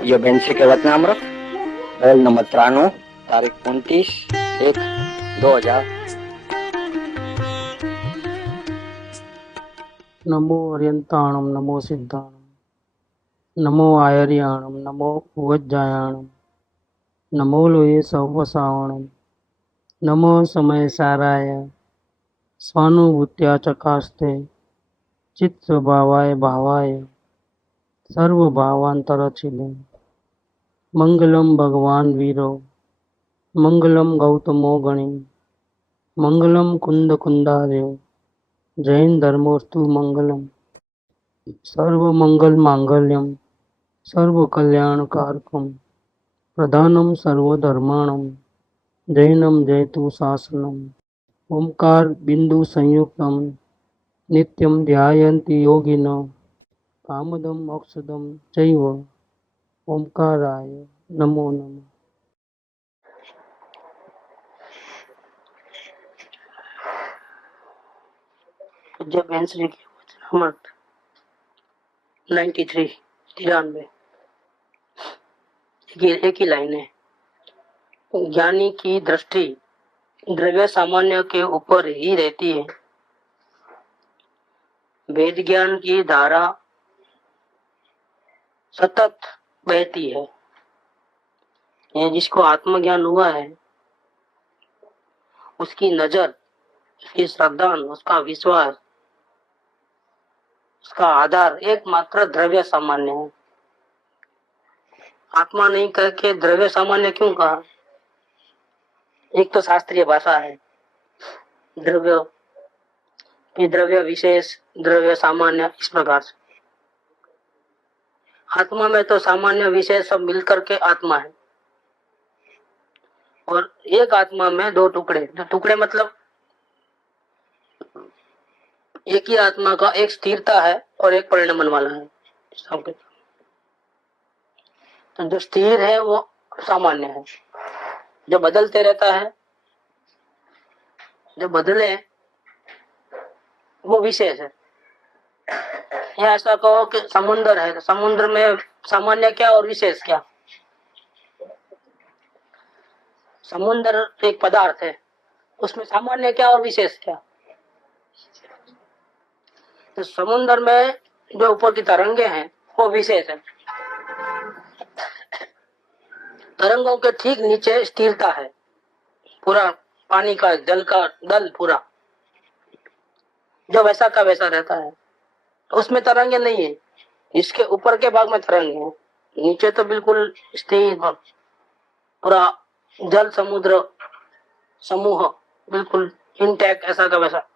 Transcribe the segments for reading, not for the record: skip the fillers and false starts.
ये बेंसी के वचनामृत roll number 93 तारीख 29/1/2000। नमो अर्यंताणम नमो सिद्धाणम नमो आयर्याणम नमो उवज्जायाणम नमो लोये सवसावणम नमो समय साराय स्वानुभूत्या चकास्ते चित्त स्वभावाय भावाय सर्वभावांतरचिले मंगलम भगवान वीरो मंगलम गौतमो गणि मंगलम कुंद कुंदार्यो जैन धर्मोस्तु मंगलम सर्व मंगल मांगल्यम सर्व कल्याण कारकम प्रधानम सर्वधर्माणम जैनम जयतु शासनम ओंकार बिंदु संयुक्तम नित्यम ध्यायन्ति योगिनो कामदम मोक्षदम चैव ओंकाराय नमो नमः। जब श्री के वचनामृत 93 एक ही लाइन है। ज्ञानी की दृष्टि द्रव्य सामान्य के ऊपर ही रहती है। वेद ज्ञान की धारा सतत बहती है। ये जिसको आत्मज्ञान हुआ है उसकी नजर, उसकी श्रद्धा, उसका विश्वास, उसका आधार एकमात्र द्रव्य सामान्य है। आत्मा नहीं करके द्रव्य सामान्य क्यों कहा? एक तो शास्त्रीय भाषा है, द्रव्य विशेष, द्रव्य सामान्य, इस प्रकार से। आत्मा में तो सामान्य विशेष सब मिलकर के आत्मा है। और एक आत्मा में दो टुकड़े, दो टुकड़े मतलब एक ही आत्मा का एक स्थिरता है और एक परिणमन वाला है। तो जो स्थिर है वो सामान्य है, जो बदलते रहता है, जो बदले वो विशेष है। या ऐसा कहो कि समुद्र है, तो समुद्र में सामान्य क्या और विशेष क्या? समुद्र एक पदार्थ है, उसमें सामान्य क्या और विशेष क्या? तो समुद्र में जो ऊपर की तरंगे हैं वो विशेष है। तरंगों के ठीक नीचे स्थिरता है, पूरा पानी का, जल का दल पूरा जो वैसा का वैसा रहता है। उसमें तरंगे नहीं है, इसके ऊपर के भाग में तरंगे हैं, नीचे तो बिल्कुल स्थिर पूरा जल समुद्र समूह बिल्कुल इंटैक्ट, ऐसा का वैसा।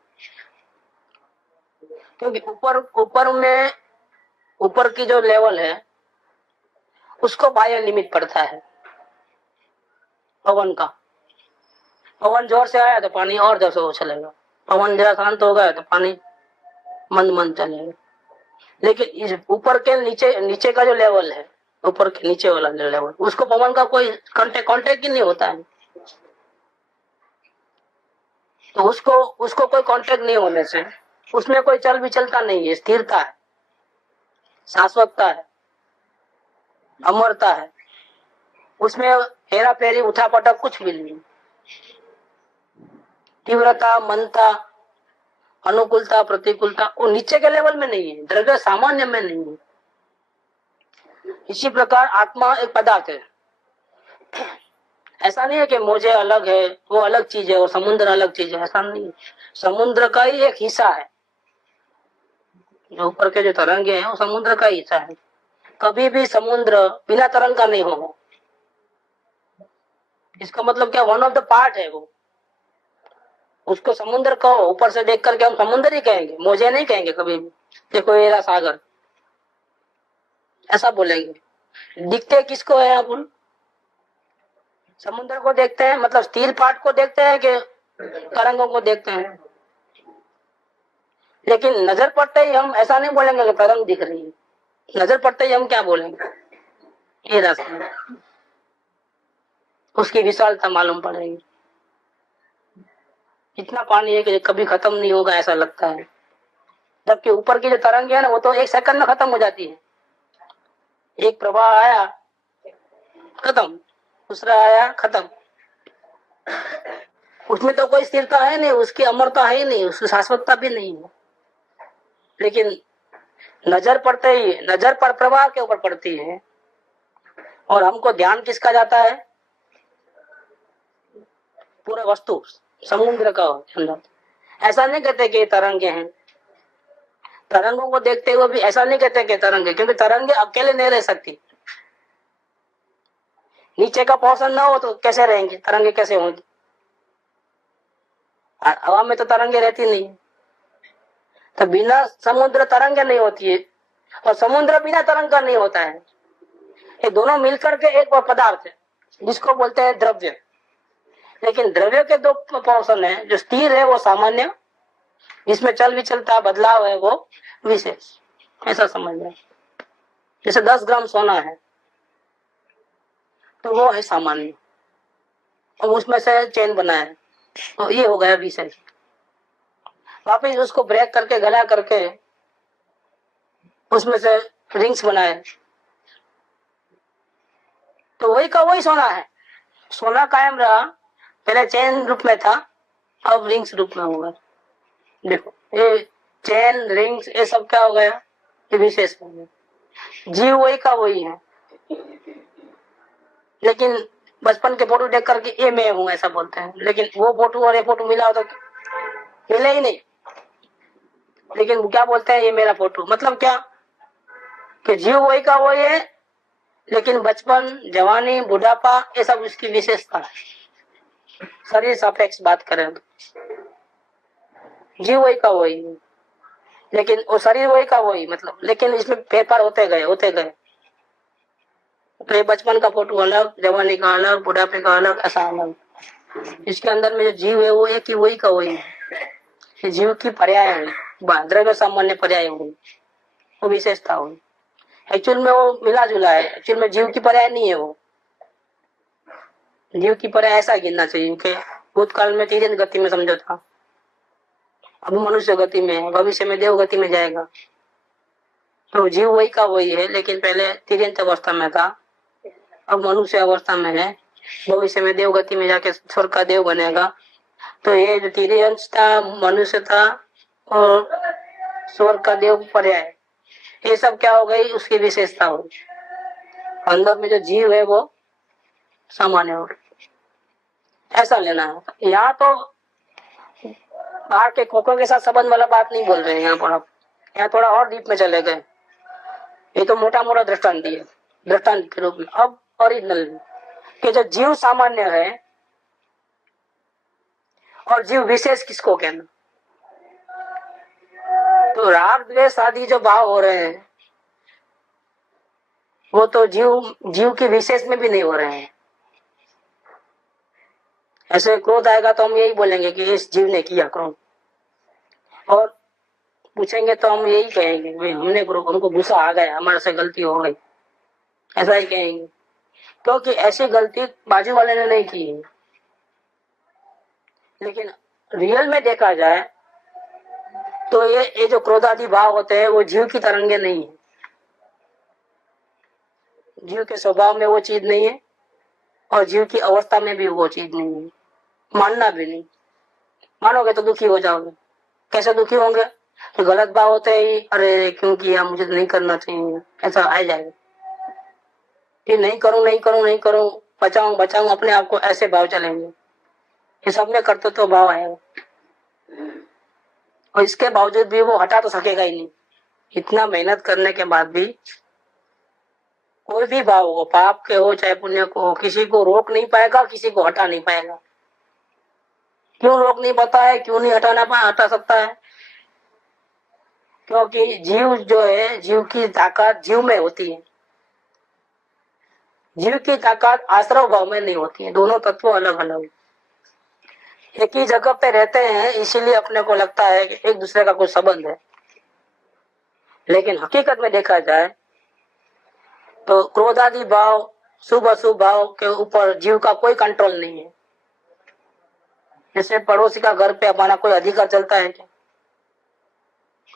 क्योंकि ऊपर की जो लेवल है उसको बाह्य निमित्त पड़ता है पवन का। पवन जोर से आया तो पानी और जोर से वो चलेगा, पवन जरा शांत हो गया तो पानी मंद मंद चलेगा। लेकिन इस ऊपर के नीचे का जो लेवल है, ऊपर के नीचे वाला जो लेवल, उसको पवन का कोई कांटेक्ट ही नहीं होता है। तो उसको कोई कांटेक्ट नहीं होने से उसमें कोई चल विचलता नहीं है, स्थिरता है, शाश्वतता है, अमरता है। उसमें हेरा फेरी उठा पटक कुछ भी नहीं। तीव्रता, मनता, अनुकूलता, प्रतिकूलता वो नीचे के लेवल में नहीं है, द्रव्य सामान्य में नहीं है। इसी प्रकार आत्मा एक पदार्थ है। ऐसा नहीं है कि मुझे अलग है, वो अलग चीज है और समुद्र अलग चीज है, ऐसा नहीं है। समुद्र का ही एक हिस्सा है, जो ऊपर के जो तरंगे हैं वो समुद्र का हिस्सा है। कभी भी समुद्र बिना तरंग का नहीं होगा। इसका मतलब क्या, वन ऑफ द पार्ट है वो। उसको समुद्र कहो, ऊपर से देख करके हम समुद्र ही कहेंगे, मुझे नहीं कहेंगे कभी भी। देखो ये रहा सागर, ऐसा बोलेंगे। दिखते किसको है अपन? समुद्र को देखते हैं, मतलब स्थिर पार्ट को देखते हैं कि तरंगों को देखते हैं? लेकिन नजर पड़ते ही हम ऐसा नहीं बोलेंगे कि तरंग दिख रही है। नजर पड़ते ही हम क्या बोलेंगे? ये रास्ता, उसकी विशालता मालूम पड़ेगी। इतना पानी है कि कभी खत्म नहीं होगा ऐसा लगता है, जबकि ऊपर की जो तरंग है ना वो तो एक सेकंड में खत्म हो जाती है। एक प्रवाह आया खत्म, दूसरा आया खत्म। उसमें तो कोई स्थिरता है नहीं, उसकी अमरता है ही नहीं, उसकी शाश्वतता भी नहीं है। लेकिन नजर पड़ते ही, नजर पर प्रवाह के ऊपर पड़ती है, और हमको ध्यान किसका जाता है? पूरा वस्तु समुद्र का अंदर। ऐसा नहीं कहते कि तरंगे हैं, तरंगों को देखते हुए भी ऐसा नहीं कहते कि तरंगे, क्योंकि तरंगे अकेले नहीं रह सकती। नीचे का पोर्शन ना हो तो कैसे रहेंगे तरंगे, कैसे होंगी? हवा में तो तरंगे रहती नहीं है, तो बिना समुद्र तरंगे नहीं होती है, और समुद्र बिना तरंग का नहीं होता है। ये दोनों मिलकर के एक पदार्थ है जिसको बोलते हैं द्रव्य। लेकिन द्रव्य के दो पोर्शन है, जो स्थिर है वो सामान्य, जिसमें चल विचलता बदलाव है वो विशेष। ऐसा समझ लें। जैसे 10 ग्राम सोना है तो वो है सामान्य, और उसमें से चेन बना है तो ये हो गया विशेष। वापिस उसको ब्रेक करके गला करके उसमें से रिंग्स बनाए तो वही का वही सोना है। सोना कायम रहा, पहले चेन रूप में था, अब रिंग्स रूप में हो गया। देखो ये चेन रिंग्स ये सब क्या हो गया? ये विशेष हो गया। जीव वही का वही है, लेकिन बचपन के फोटो देख करके ये मैं हूं ऐसा बोलते हैं, लेकिन वो फोटो और ये फोटो मिला हो तो मिले ही नहीं। लेकिन वो क्या बोलते हैं? ये मेरा फोटो। मतलब क्या कि जीव वही का वही है, लेकिन बचपन जवानी बुढ़ापा ये सब उसकी विशेषता है। शरीर सापेक्ष बात करें तो जीव वही का वही है, लेकिन वो शरीर वही का वही, मतलब लेकिन इसमें फेरफार होते गए। तो ये बचपन का फोटो अलग, जवानी का अलग, बुढ़ापे का अलग, ऐसा अलग। इसके अंदर में जो जीव है वो एक ही वही का वही है। ये जीव की पर्याय हुई, द्रव्य सामान्य पर्याय हुई, वो विशेषता हुई। एक्चुअल में वो मिला जुला है, एक्चुअल में जीव की पर्याय नहीं है वो। जीव की पर्याय ऐसा गिनना चाहिए कि भूतकाल में तीन गति में समझो था, अब मनुष्य गति में है, भविष्य में देव गति में जाएगा। तो जीव वही का वही है, लेकिन पहले तिर्यंत अवस्था में था, अब मनुष्य अवस्था में है, भविष्य में देव गति में जाके स्वर्ग का देव बनेगा। तो ये जो तिर्यंत था, मनुष्य था और स्वर्ग का देव पर्याय, ये सब क्या हो गई? उसकी विशेषता हो गई। अंदर में जो जीव है वो सामान्य हो गई, ऐसा लेना है। यहाँ तो बाहर के खोखों के साथ संबंध वाला बात नहीं बोल रहे हैं यहाँ पर। आप यहाँ थोड़ा और डीप में चले गए। ये तो मोटा मोटा दृष्टांत दिए, दृष्टांत के रूप में। अब ओरिजिनल कि जो जीव सामान्य है और जीव विशेष किसको कहना? तो राग द्वेष आदि जो भाव हो रहे हैं वो तो जीव के विशेष में भी नहीं हो रहे हैं। ऐसे क्रोध आएगा तो हम यही बोलेंगे कि इस जीव ने किया क्रोध, और पूछेंगे तो हम यही कहेंगे हमको गुस्सा आ गया, हमारे से गलती हो गई, ऐसा ही कहेंगे, क्योंकि ऐसी गलती बाजू वाले ने नहीं की है। लेकिन रियल में देखा जाए तो ये जो क्रोधादि भाव होते हैं वो जीव की तरंगे नहीं है, जीव के स्वभाव में वो चीज नहीं है, और जीव की अवस्था में भी वो चीज नहीं है। मानना भी नहीं, मानोगे तो दुखी हो जाओगे। कैसे दुखी होंगे? तो गलत भाव होते ही, अरे क्यों किया, मुझे तो नहीं करना चाहिए, ऐसा आ जाएगा कि नहीं करूं, बचाऊं अपने आप को, ऐसे भाव चलेंगे। ये सब में कर्तृत्व तो भाव आएगा, और इसके बावजूद भी वो हटा तो सकेगा ही नहीं। इतना मेहनत करने के बाद भी कोई भी भाव हो, पाप के हो चाहे पुण्य को हो, किसी को रोक नहीं पाएगा, किसी को हटा नहीं पाएगा। क्यों रोक नहीं पाता है, क्यों नहीं हटा सकता है? क्योंकि जीव जो है, जीव की ताकत जीव में होती है। जीव की ताकत आश्रव भाव में नहीं होती है। दोनों तत्व अलग अलग एक ही जगह पे रहते हैं, इसीलिए अपने को लगता है कि एक दूसरे का कोई संबंध है। लेकिन हकीकत में देखा जाए तो क्रोधादि भाव, शुभ अशुभ भाव के ऊपर जीव का कोई कंट्रोल नहीं है। जैसे पड़ोसी का घर पे हमारा कोई अधिकार चलता है क्या?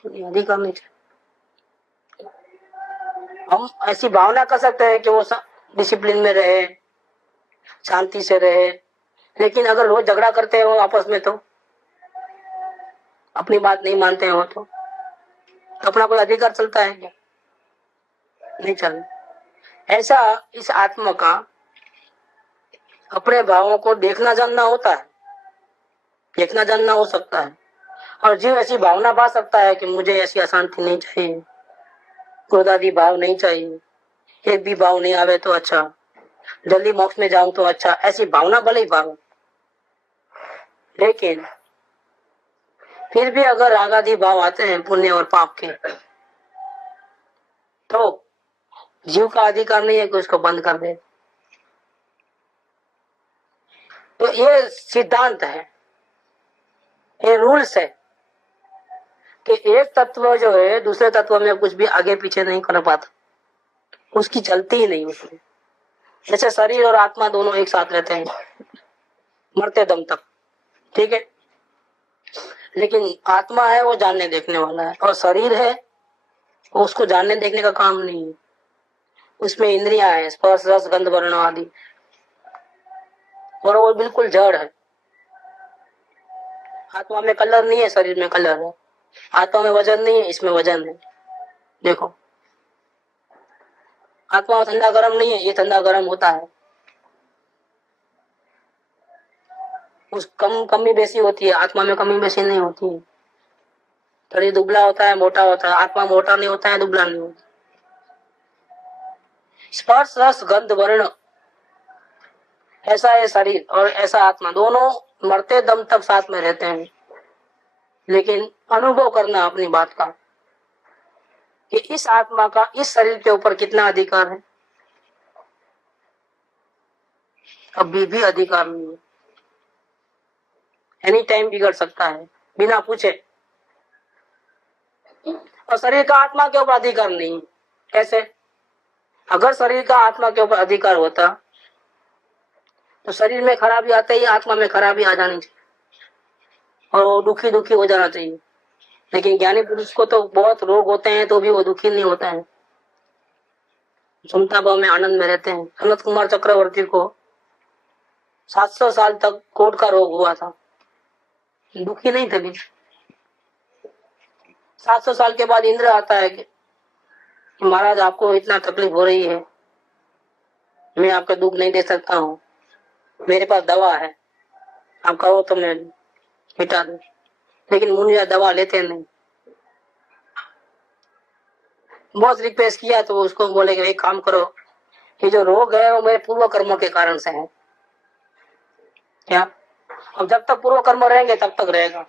कोई अधिकार नहीं। हम ऐसी भावना कर सकते हैं कि वो डिसिप्लिन में रहे, शांति से रहे। लेकिन अगर रोज झगड़ा करते हो आपस में, तो अपनी बात नहीं मानते हो, तो अपना कोई अधिकार चलता है क्या? नहीं चल। ऐसा इस आत्मा का अपने भावों को देखना जानना होता है, देखना जानना हो सकता है। और जीव ऐसी भावना पा सकता है कि मुझे ऐसी अशांति नहीं चाहिए, क्रोधादि भाव नहीं चाहिए, एक भी भाव नहीं आवे तो अच्छा, जल्दी मोक्ष में जाऊं तो अच्छा, ऐसी भावना भले ही भाव। लेकिन फिर भी अगर रागादि भाव आते हैं पुण्य और पाप के, तो जीव का अधिकार नहीं है कि उसको बंद कर दे। तो ये सिद्धांत है, ये रूल्स है कि एक तत्व जो है दूसरे तत्व में कुछ भी आगे पीछे नहीं कर पाता, उसकी चलती ही नहीं उसमें। जैसे शरीर और आत्मा दोनों एक साथ रहते हैं मरते दम तक, ठीक है। लेकिन आत्मा है वो जानने देखने वाला है, और शरीर है वो उसको जानने देखने का काम नहीं है। उसमें इंद्रियां है, स्पर्श रस गंध वर्ण आदि, और वो बिल्कुल जड़ है। आत्मा में कलर नहीं है, शरीर में कलर है। आत्मा में वजन नहीं है, इसमें वजन है। देखो, आत्मा ठंडा गर्म नहीं है, ये ठंडा गर्म होता है। उस कमी बेसी होती है, आत्मा में कमी बेसी नहीं होती है। शरीर दुबला होता है, मोटा होता है, आत्मा मोटा नहीं होता है, दुबला नहीं होता। स्पर्श रस गंध वर्ण, ऐसा है शरीर और ऐसा आत्मा, दोनों मरते दम तक साथ में रहते हैं। लेकिन अनुभव करना अपनी बात का कि इस आत्मा का इस शरीर के ऊपर कितना अधिकार है, कभी भी अधिकार नहीं है। एनी टाइम बिगड़ सकता है बिना पूछे। और शरीर का आत्मा के ऊपर अधिकार नहीं है। कैसे? अगर शरीर का आत्मा के ऊपर अधिकार होता तो शरीर में खराबी आते ही आत्मा में खराबी आ जानी चाहिए और वो दुखी दुखी हो जाना चाहिए। लेकिन ज्ञानी पुरुष को तो बहुत रोग होते हैं तो भी वो दुखी नहीं होता है, समता भाव में आनंद में रहते हैं। सनत कुमार चक्रवर्ती को 700 साल तक कोढ़ का रोग हुआ था, दुखी नहीं थे। 700 साल के बाद इंद्र आता है कि महाराज आपको इतना तकलीफ हो रही है, मैं आपका दुख नहीं दे सकता हूँ, मेरे पास दवा है, आप कहो तो मैं मिटा दूं। लेकिन मुनि दवा लेते नहीं। बहुत रिक्वेस्ट किया तो उसको बोले कि एक काम करो, ये जो रोग है वो मेरे पूर्व कर्मों के कारण से है। क्या? अब जब तक पूर्व कर्म रहेंगे तब तक रहेगा।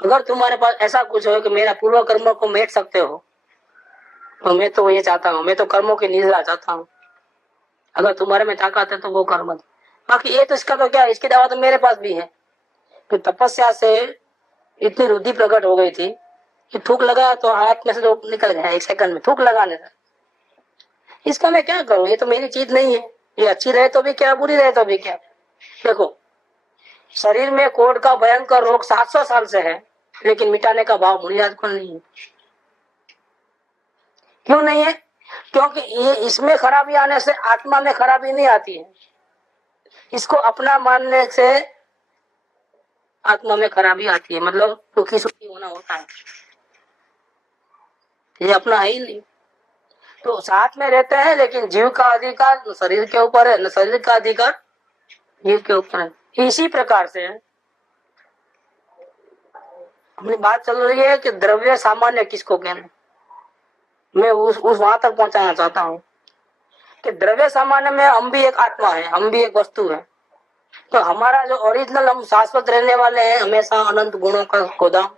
अगर तुम्हारे पास ऐसा कुछ हो कि मेरा पूर्व कर्मों को मेट सकते हो, तो मैं तो ये चाहता हूँ, मैं तो कर्मों की निजरा चाहता हूँ। अगर तुम्हारे में ताकत है तो वो कर्म। बाकी ये तो इसका तो क्या, इसकी दवा तो मेरे पास भी है। तो तपस्या से इतनी रुद्धि प्रकट हो गई थी कि थूक लगाया तो हाथ में से जो निकल गया 1 सेकंड में, थूक लगाने से। इसका मैं क्या करूं, ये तो मेरी चीज नहीं है। ये अच्छी रहे तो भी क्या, बुरी रहे तो भी क्या। देखो, शरीर में कोढ़ का भयंकर रोग 700 साल से है, लेकिन मिटाने का भाव मुनियाद को नहीं है। क्यों नहीं है? क्योंकि ये इसमें खराबी आने से आत्मा में खराबी नहीं आती है। इसको अपना मानने से आत्मा में खराबी आती है, मतलब दुखी सुखी होना होता है। ये अपना है ही नहीं। तो साथ में रहते हैं, लेकिन जीव का अधिकार न शरीर के ऊपर है, न शरीर का अधिकार जीव के ऊपर है। इसी प्रकार से अपनी बात चल रही है कि द्रव्य सामान्य किसको कहना। मैं उस वहां तक पहुंचाना चाहता हूँ कि द्रव्य सामान्य में हम भी एक आत्मा है, हम भी एक वस्तु है। तो हमारा जो ओरिजिनल, हम शाश्वत रहने वाले हैं, हमेशा अनंत गुणों का गोदाम,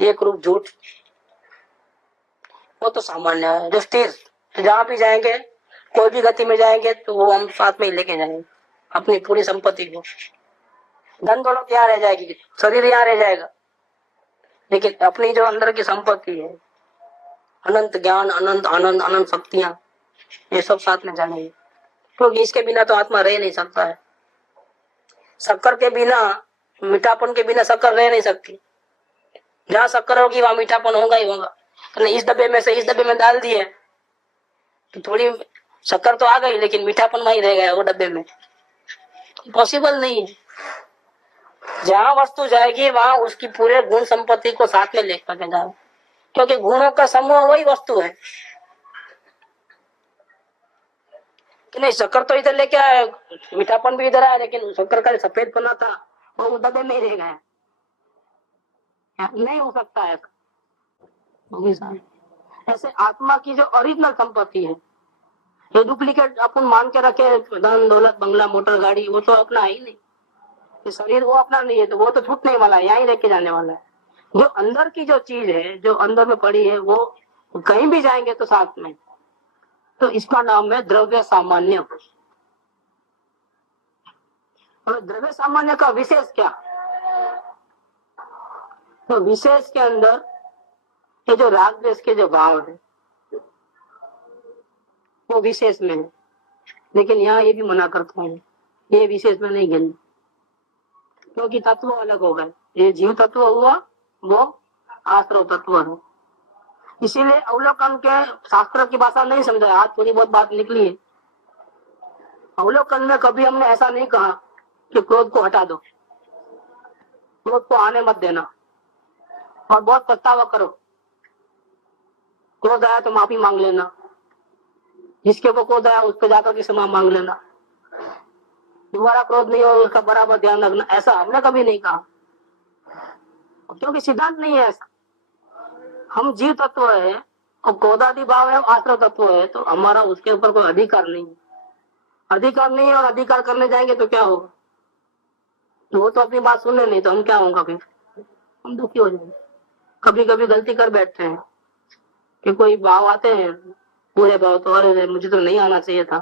एक रूप झूठ, वो तो सामान्य है जो स्थिर। जहां भी जाएंगे, कोई भी गति में जाएंगे तो वो हम साथ में ही लेके जाएंगे अपनी पूरी संपत्ति को। धन दौलत यहाँ रह जाएगी, शरीर यहाँ रह जाएगा, लेकिन अपनी जो अंदर की संपत्ति है, अनंत ज्ञान, अनंत आनंद, अनंत शक्तियां, ये सब साथ में जाएंगे। क्योंकि इसके बिना तो आत्मा रह नहीं सकता है। शक्कर के बिना, मीठापन के बिना शक्कर रह नहीं सकती। जहां शक्कर होगी वहां मीठापन होगा ही होगा। इस डब्बे में से इस डब्बे में डाल दिए तो थोड़ी शक्कर तो आ गई, लेकिन मीठापन वहीं रह गया वो डब्बे में। पॉसिबल नहीं है। जहाँ वस्तु जाएगी वहां उसकी पूरे गुण संपत्ति को साथ में लेकर के जाओ, क्योंकि गुणों का समूह वही वस्तु है। कि नहीं, शक्कर तो इधर लेके आए, मीठापन भी इधर आया, लेकिन शक्कर का सफेद पना था वो उस डब्बे में ही रह गया। नहीं हो सकता है ऐसा। ऐसे आत्मा की जो ओरिजिनल संपत्ति है, ये डुप्लीकेट अपन मान के रखे, धन दौलत बंगला मोटर गाड़ी, वो तो अपना है ही नहीं। ये शरीर वो अपना नहीं है, तो वो तो छूटने वाला है, यहाँ ही लेके जाने वाला है। जो अंदर की जो चीज है, जो अंदर में पड़ी है, वो कहीं भी जाएंगे तो साथ में। तो इसका नाम है द्रव्य सामान्य। और द्रव्य सामान्य का विशेष क्या? तो विशेष के अंदर ये जो राग द्वेष के जो भाव है वो विशेष में है, लेकिन यहाँ ये भी मना करता है, ये विशेष में नहीं गिन, क्योंकि तत्व अलग हो गए। ये जीव तत्व हुआ, वो आश्रव तत्व है। इसीलिए अवलोकन के शास्त्र की भाषा नहीं समझा, आज थोड़ी बहुत बात निकली है। अवलोकन में कभी हमने ऐसा नहीं कहा कि क्रोध को हटा दो, क्रोध को आने मत देना और बहुत पछतावा करो। क्रोध आया तो माफी मांग लेना, जिसके ऊपर क्रोध आया उस पर जाकर के क्षमा मांग लेना, दोबारा क्रोध नहीं हो उसका बराबर ध्यान रखना, ऐसा हमने कभी नहीं कहा, क्योंकि सिद्धांत नहीं है ऐसा। हम जीव तत्व है और क्रोधादि भाव है, आश्रव तत्व है, तो हमारा उसके ऊपर कोई अधिकार नहीं है। अधिकार नहीं है और अधिकार करने जाएंगे तो क्या होगा? वो तो अपनी बात सुनने नहीं, तो हम क्या होगा? फिर हम दुखी हो जाएंगे। कभी कभी गलती कर बैठते हैं कि कोई भाव आते हैं बुरे भाव, तो अरे मुझे तो नहीं आना चाहिए था,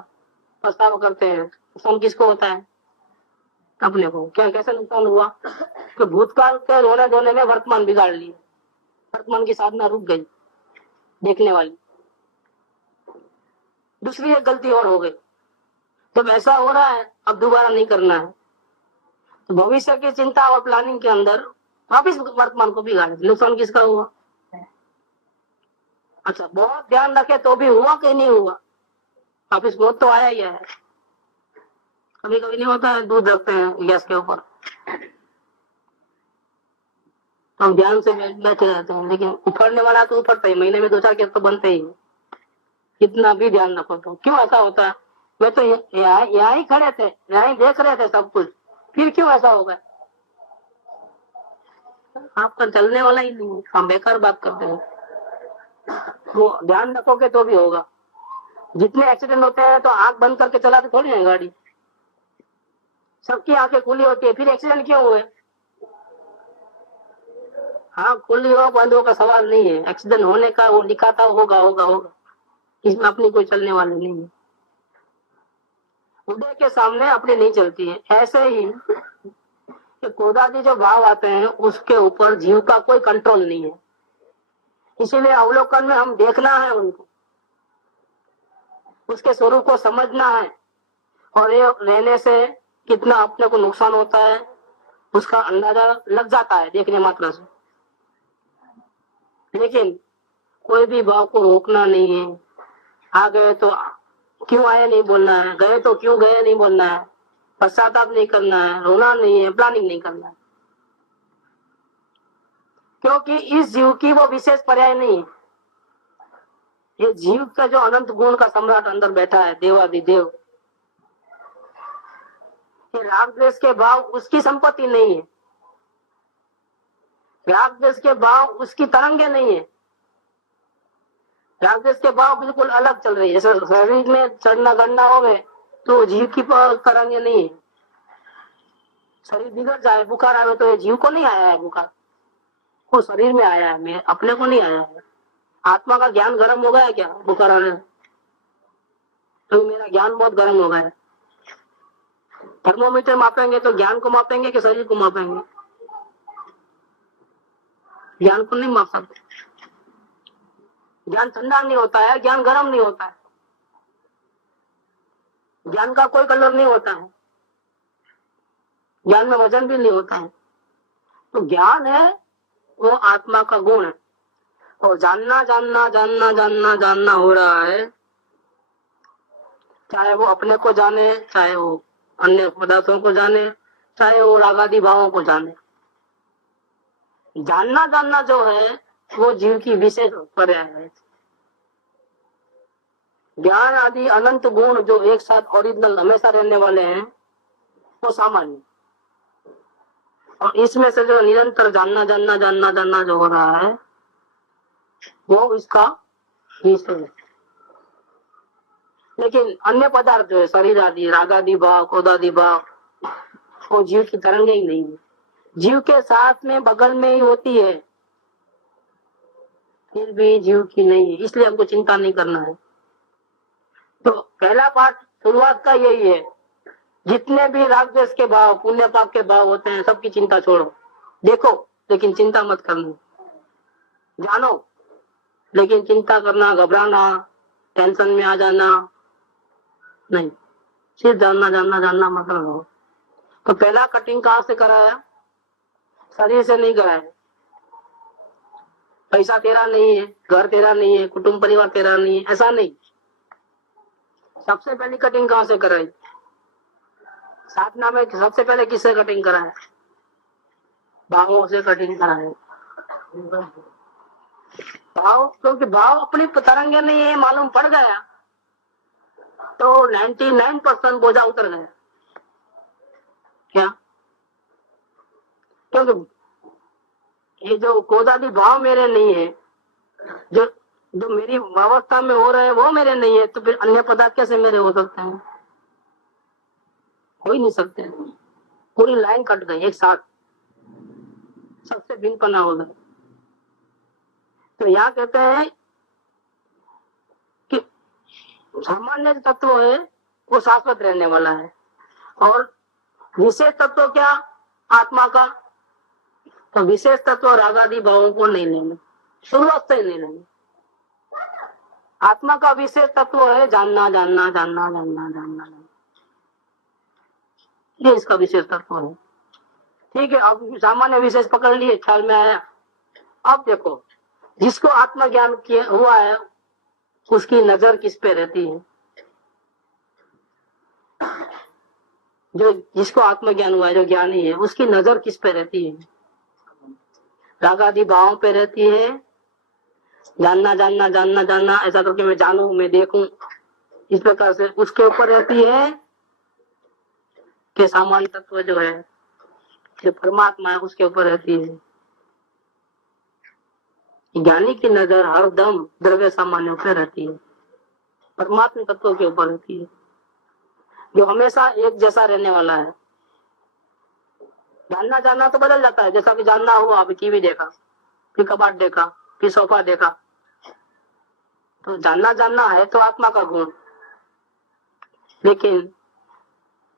पछतावा करते हैं। नुकसान किसको होता है? अपने को। क्या कैसे नुकसान हुआ कि भूतकाल के रोने धोने में वर्तमान बिगाड़ लिए, वर्तमान की साधना रुक गई देखने वाली। दूसरी एक गलती और हो गई, जब ऐसा हो रहा है अब दोबारा नहीं करना है, तो भविष्य की चिंता और प्लानिंग के अंदर वापिस वर्तमान को बिगाड़े। नुकसान किसका हुआ? अच्छा, बहुत ध्यान रखे तो भी हुआ कि नहीं हुआ? वापिस क्रोध तो आया ही है। कभी कभी नहीं होता है, दूध रखते हैं गैस के ऊपर, हम ध्यान से बैठे रहते हैं, लेकिन उफड़ने वाला तो उफड़ता ही, महीने में 2-4 केस तो बनते ही। कितना भी ध्यान रखो तो क्यों ऐसा होता है? मैं तो यहाँ ही खड़े थे, यहाँ ही देख रहे थे सब कुछ, फिर क्यों ऐसा हो गया? आपका चलने वाला ही नहीं, हम बेकार बात करते हैं। वो ध्यान रखोगे तो भी होगा। जितने एक्सीडेंट होते हैं तो आंख बंद करके चलाते थोड़ी है गाड़ी, सबकी आंखें खुली होती है, फिर एक्सीडेंट क्यों हुए? हाँ, खुली हो बंद हो का सवाल नहीं है, एक्सीडेंट होने का वो लिखा था, होगा होगा होगा, इसमें अपनी कोई चलने वाली नहीं है। उदय के सामने अपनी नहीं चलती है। ऐसे ही क्रोधादि जो भाव आते हैं उसके ऊपर जीव का कोई कंट्रोल नहीं है। इसीलिए अवलोकन में हम देखना है उनको, उसके स्वरूप को समझना है, और ये रहने से कितना अपने को नुकसान होता है उसका अंदाजा लग जाता है देखने मात्र से। लेकिन कोई भी भाव को रोकना नहीं है। आ गए तो क्यों आए नहीं बोलना है, गए तो क्यों गए नहीं बोलना है, पश्चाताप नहीं करना है, रोना नहीं है, प्लानिंग नहीं करना है, क्योंकि इस जीव की वो विशेष पर्याय नहीं है। ये जीव का जो अनंत गुण का सम्राट अंदर बैठा है, देवादिदेव, ये राग द्वेष के भाव उसकी संपत्ति नहीं है, राग द्वेष के भाव उसकी तरंगे नहीं है। राग द्वेष के भाव बिल्कुल अलग चल रही है। जैसे शरीर में चढ़ना गड़ना हो गए तो जीव की तरंगे नहीं है। शरीर बिगड़ जाए, बुखार आए तो ये जीव को नहीं आया है बुखार, वो शरीर में आया है, मैं अपने को नहीं आया है। आत्मा का ज्ञान गर्म हो गया है क्या बुखार आने? तो मेरा ज्ञान बहुत गर्म हो गया है। थर्मोमीटर मापेंगे तो ज्ञान को मापेंगे कि शरीर को मापेंगे? ज्ञान को नहीं माप सकते। ज्ञान ठंडा नहीं होता है, ज्ञान गर्म नहीं होता है, ज्ञान का कोई कलर नहीं होता है, ज्ञान में वजन भी नहीं होता है। तो ज्ञान है वो आत्मा का गुण है, और जानना जानना जानना जानना जानना हो रहा है चाहे वो अपने को जाने, चाहे वो अन्य पदार्थों को जाने, चाहे वो रागादि भावों को जाने। जानना जानना जो है वो जीव की विशेष पर्याय है। ज्ञान आदि अनंत गुण जो एक साथ ओरिजिनल हमेशा रहने वाले हैं वो सामान्य, और इसमें से जो निरंतर जानना जानना जानना जानना जो हो रहा है वो इसका विषय है। लेकिन अन्य पदार्थ जो है शरीर आदि रागादि भाव क्रोधादि भाव वो जीव की तरंगे ही नहीं है, जीव के साथ में बगल में ही होती है, फिर भी जीव की नहीं है, इसलिए हमको चिंता नहीं करना है। तो पहला पाठ शुरुआत का यही है, जितने भी राग द्वेष के भाव पुण्य पाप के भाव होते हैं सबकी चिंता छोड़ो, देखो लेकिन चिंता मत करना, जानो लेकिन चिंता करना, घबराना, टेंशन में आ जाना नहीं, सिर्फ जानना जानना जानना मतलब हो। तो पहला कटिंग कहाँ से कराया? शरीर से नहीं कराया। पैसा तेरा नहीं है, घर तेरा नहीं है, कुटुंब परिवार तेरा नहीं है, ऐसा नहीं। सबसे पहली कटिंग कहाँ से कराई? साधना में सबसे पहले किससे कटिंग कराया? भावों से कटिंग कराया। भाव, क्योंकि भाव अपनी तरंगे नहीं है मालूम पड़ गया तो 99% बोझा उतर गया। क्या? क्योंकि ये जो क्रोधादि भाव मेरे नहीं है, जो जो मेरी अवस्था में हो रहे हैं वो मेरे नहीं है, तो फिर अन्य पदार्थ कैसे मेरे हो सकते हैं? हो ही नहीं सकते। पूरी लाइन कट गई एक साथ, सबसे भिन्न पना हो गया। तो यहाँ कहते हैं कि सामान्य तत्व है वो शाश्वत रहने वाला है, और विशेष तत्व क्या? आत्मा का। तो विशेष तत्व रागादि भावों को नहीं लेना, शुरुआत से नहीं लेना। आत्मा का विशेष तत्व है जानना जानना जानना जानना जानना, ये इसका विशेष तत्व है। ठीक है, अब सामान्य विशेष पकड़ लिए, ख्याल में आया। अब देखो, जिसको आत्मा ज्ञान हुआ है उसकी नजर किस पे रहती है? जो जिसको आत्मज्ञान हुआ है, जो ज्ञानी है, उसकी नजर किस पे रहती है? रागादि भावों पे रहती है। जानना जानना जानना जानना ऐसा करके मैं जानूं, मैं देखूं, इस प्रकार से उसके ऊपर रहती है कि सामान्य तत्व जो है, जो परमात्मा है, उसके ऊपर रहती है। ज्ञानी की नजर हरदम द्रव्य सामान्यों पे रहती है, परमात्मा तत्व के ऊपर रहती है, जो हमेशा एक जैसा रहने वाला है। जानना जानना तो बदल जाता है, जैसा कि जानना हुआ, अभी टीवी देखा, फिर कबाट देखा, फिर सोफा देखा, तो जानना जानना है तो आत्मा का गुण, लेकिन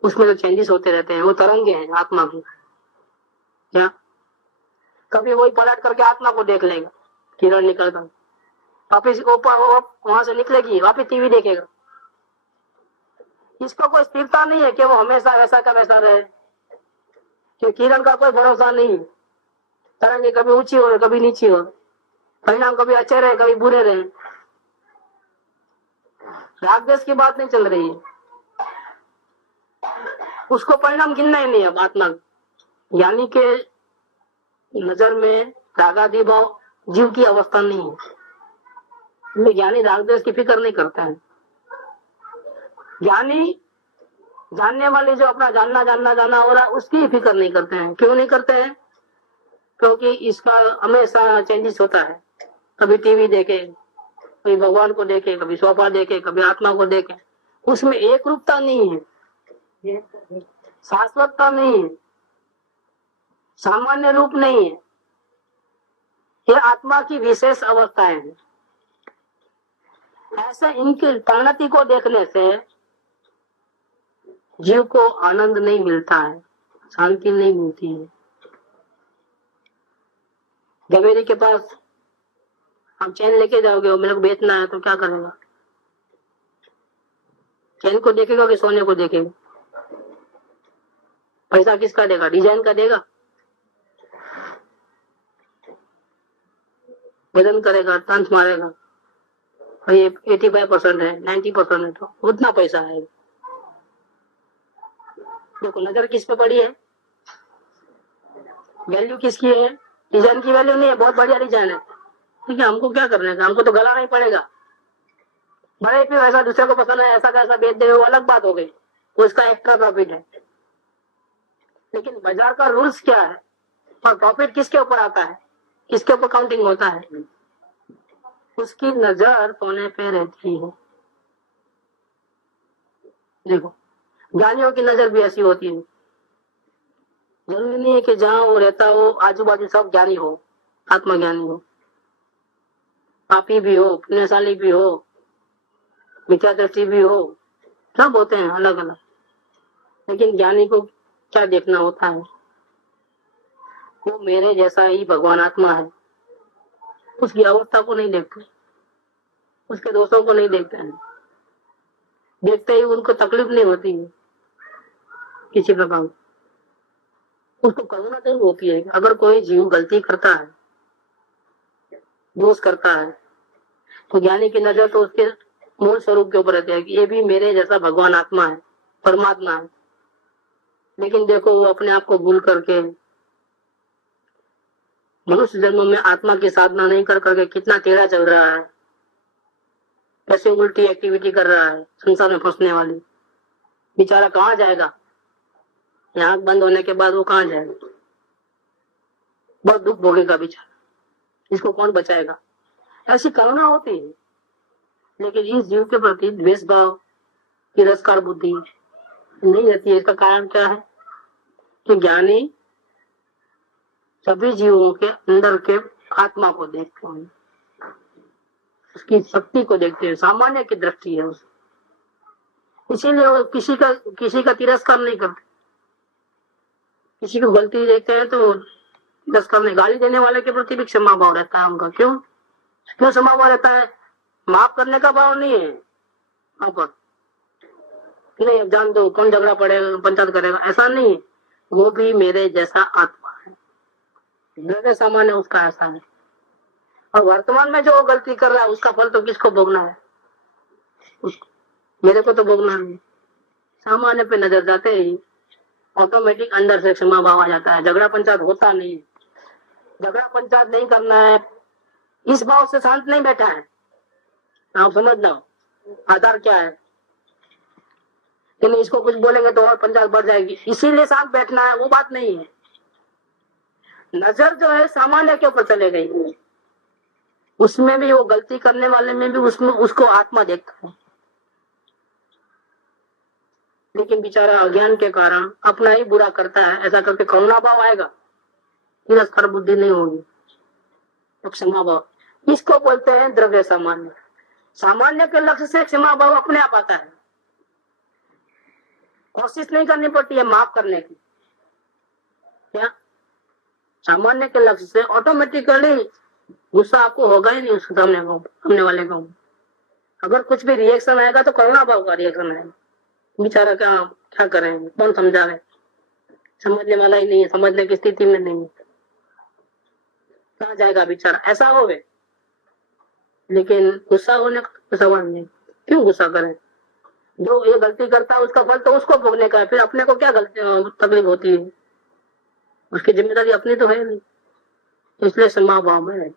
उसमें जो चेंजेस होते रहते हैं वो तरंगे हैं आत्मा की। क्या? कभी वही पलट करके आत्मा को देख लेगा, किरण निकलता, वापिस ऊपर वहां से निकलेगी, वापिस टीवी देखेगा। इसको कोई स्थिरता नहीं है कि वो हमेशा वैसा का वैसा रहे, कि किरण का कोई भरोसा नहीं, तरंगे कभी ऊंची हो कभी नीची हो, परिणाम कभी अच्छे रहे कभी बुरे रहे। राग द्वेष की बात नहीं चल रही है, उसको परिणाम गिनना ही नहीं है आत्मा। यानी के नजर में रागादि भाव जीव की अवस्था नहीं है, ज्ञानी राग द्वेष की फिक्र नहीं करता है। ज्ञानी जानने वाले जो अपना जानना जानना जानना हो रहा है उसकी फिक्र नहीं करते हैं। क्यों नहीं करते हैं? क्योंकि इसका हमेशा चेंजेस होता है, कभी टीवी देखे, कभी भगवान को देखे, कभी सोफा देखे, कभी आत्मा को देखे, उसमें एक रूपता नहीं है, शाश्वतता नहीं है, सामान्य रूप नहीं है, ये आत्मा की विशेष अवस्थाएं हैं। ऐसे इनकी परिणति को देखने से जीव को आनंद नहीं मिलता है, शांति नहीं मिलती है। जवेरी के पास आप चैन लेके जाओगे, मेरे को बेचना है, तो क्या करेगा? चैन को देखेगा कि सोने को देखेगा? पैसा किसका देगा? डिजाइन का देगा? वजन करेगा, तंज मारेगा, और ये 85% है, 90% है, तो उतना पैसा है। देखो नजर किस पे पड़ी है, वैल्यू किसकी है, डिजाइन की वैल्यू नहीं है, बहुत बढ़िया डिजाइन है, ठीक है, हमको क्या करने का, हमको तो गला नहीं पड़ेगा। बड़े पे ऐसा दूसरे को पसंद है, ऐसा कैसा बेच दे, वो अलग बात हो गई, वो इसका एक्स्ट्रा प्रॉफिट है। लेकिन बाजार का रूल्स क्या है, और प्रॉफिट किसके ऊपर आता है, किसके ऊपर काउंटिंग होता है, उसकी नजर सोने पे रहती है। देखो ज्ञानियों की नजर भी ऐसी होती है, जरूरी नहीं है कि जहां वो रहता हो आजू बाजू सब ज्ञानी हो, आत्मज्ञानी हो, पापी भी हो, पुण्यशाली भी हो, मिथ्यादृष्टि भी हो, सब होते हैं अलग अलग। लेकिन ज्ञानी को क्या देखना होता है, वो मेरे जैसा ही भगवान आत्मा है, उसकी अवस्था को नहीं देखते, उसके दोषों को नहीं देखते हैं, देखते ही उनको तकलीफ नहीं होती है किसी प्रकार, उसको करुणा जरूर होती है। अगर कोई जीव गलती करता है, दोष करता है, तो ज्ञानी की नजर तो उसके मूल स्वरूप के ऊपर रहती है कि ये भी मेरे जैसा भगवान आत्मा है, परमात्मा है। लेकिन देखो वो अपने आप को भूल करके मनुष्य जन्म में आत्मा की साधना नहीं कर करके कितना टेढ़ा चल रहा है, कैसे उल्टी एक्टिविटी कर रहा है, संसार में फंसने वाली। बेचारा कहाँ जाएगा, आंख बंद होने के बाद वो कहाँ जाएगा, बहुत दुख भोगेगा बेचारा, इसको कौन बचाएगा। ऐसी करुणा होती है, लेकिन इस जीव के प्रति द्वेष भाव, तिरस्कार बुद्धि नहीं रहती है। इसका कारण क्या है कि ज्ञानी सभी जीवों के अंदर के आत्मा को देखते हैं, उसकी शक्ति को देखते हैं, सामान्य की दृष्टि है उस, इसीलिए वो किसी का तिरस्कार नहीं करते। किसी को गलती देखते हैं तो तिरस्कार नहीं, गाली देने वाले के प्रति भी क्षमा भाव रहता है उनका। क्यों क्यों क्षमा भाव रहता है, माफ करने का भाव नहीं है वहां पर, नहीं अब जान दो, कौन झगड़ा पड़ेगा, पंचायत करेगा, ऐसा नहीं है। वो भी मेरे जैसा आत्मा है, द्रव्य सामान्य उसका ऐसा है, और वर्तमान में जो वो गलती कर रहा है उसका फल तो किसको भोगना है, मेरे को तो भोगना नहीं। सामान्य पे नजर जाते ही ऑटोमेटिक अंदर से क्षमा भाव आ जाता है, झगड़ा पंचायत होता नहीं है। झगड़ा पंचायत नहीं करना है, इस भाव से शांत नहीं बैठा है, आप समझना आधार क्या है। लेकिन इसको कुछ बोलेंगे तो और पंचायत बढ़ जाएगी, इसीलिए शांत बैठना है, वो बात नहीं है। नजर जो है सामान्य के ऊपर चले गई, उसमें भी वो गलती करने वाले में भी उसमें उसको आत्मा देखता है। लेकिन बेचारा अज्ञान के कारण अपना ही बुरा करता है, ऐसा करके करुणा भाव आएगा, तिरस्कार बुद्धि नहीं होगी, तो क्षमा भाव, इसको बोलते हैं द्रव्य सामान्य। सामान्य के लक्ष्य से क्षमा भाव अपने आप आता है, कोशिश नहीं करनी पड़ती है माफ करने की। क्या सामान्य के लक्ष्य से ऑटोमेटिकली गुस्सा आपको होगा ही नहीं उसके सामने वाले को। अगर कुछ भी रिएक्शन आएगा तो करुणा भाव का रिएक्शन आएगा, बेचारा क्या क्या करें, कौन समझावे, समझने वाला ही नहीं है, समझने की स्थिति में नहीं है, कहाँ जाएगा बेचारा, ऐसा हो गए। लेकिन गुस्सा होने का सवाल नहीं, क्यों गुस्सा करें, जो ये गलती करता है उसका फल तो उसको भोगने का है, फिर अपने को क्या गलती तकलीफ होती है, उसकी जिम्मेदारी अपनी तो है नहीं। इसलिए क्षमा भाव है,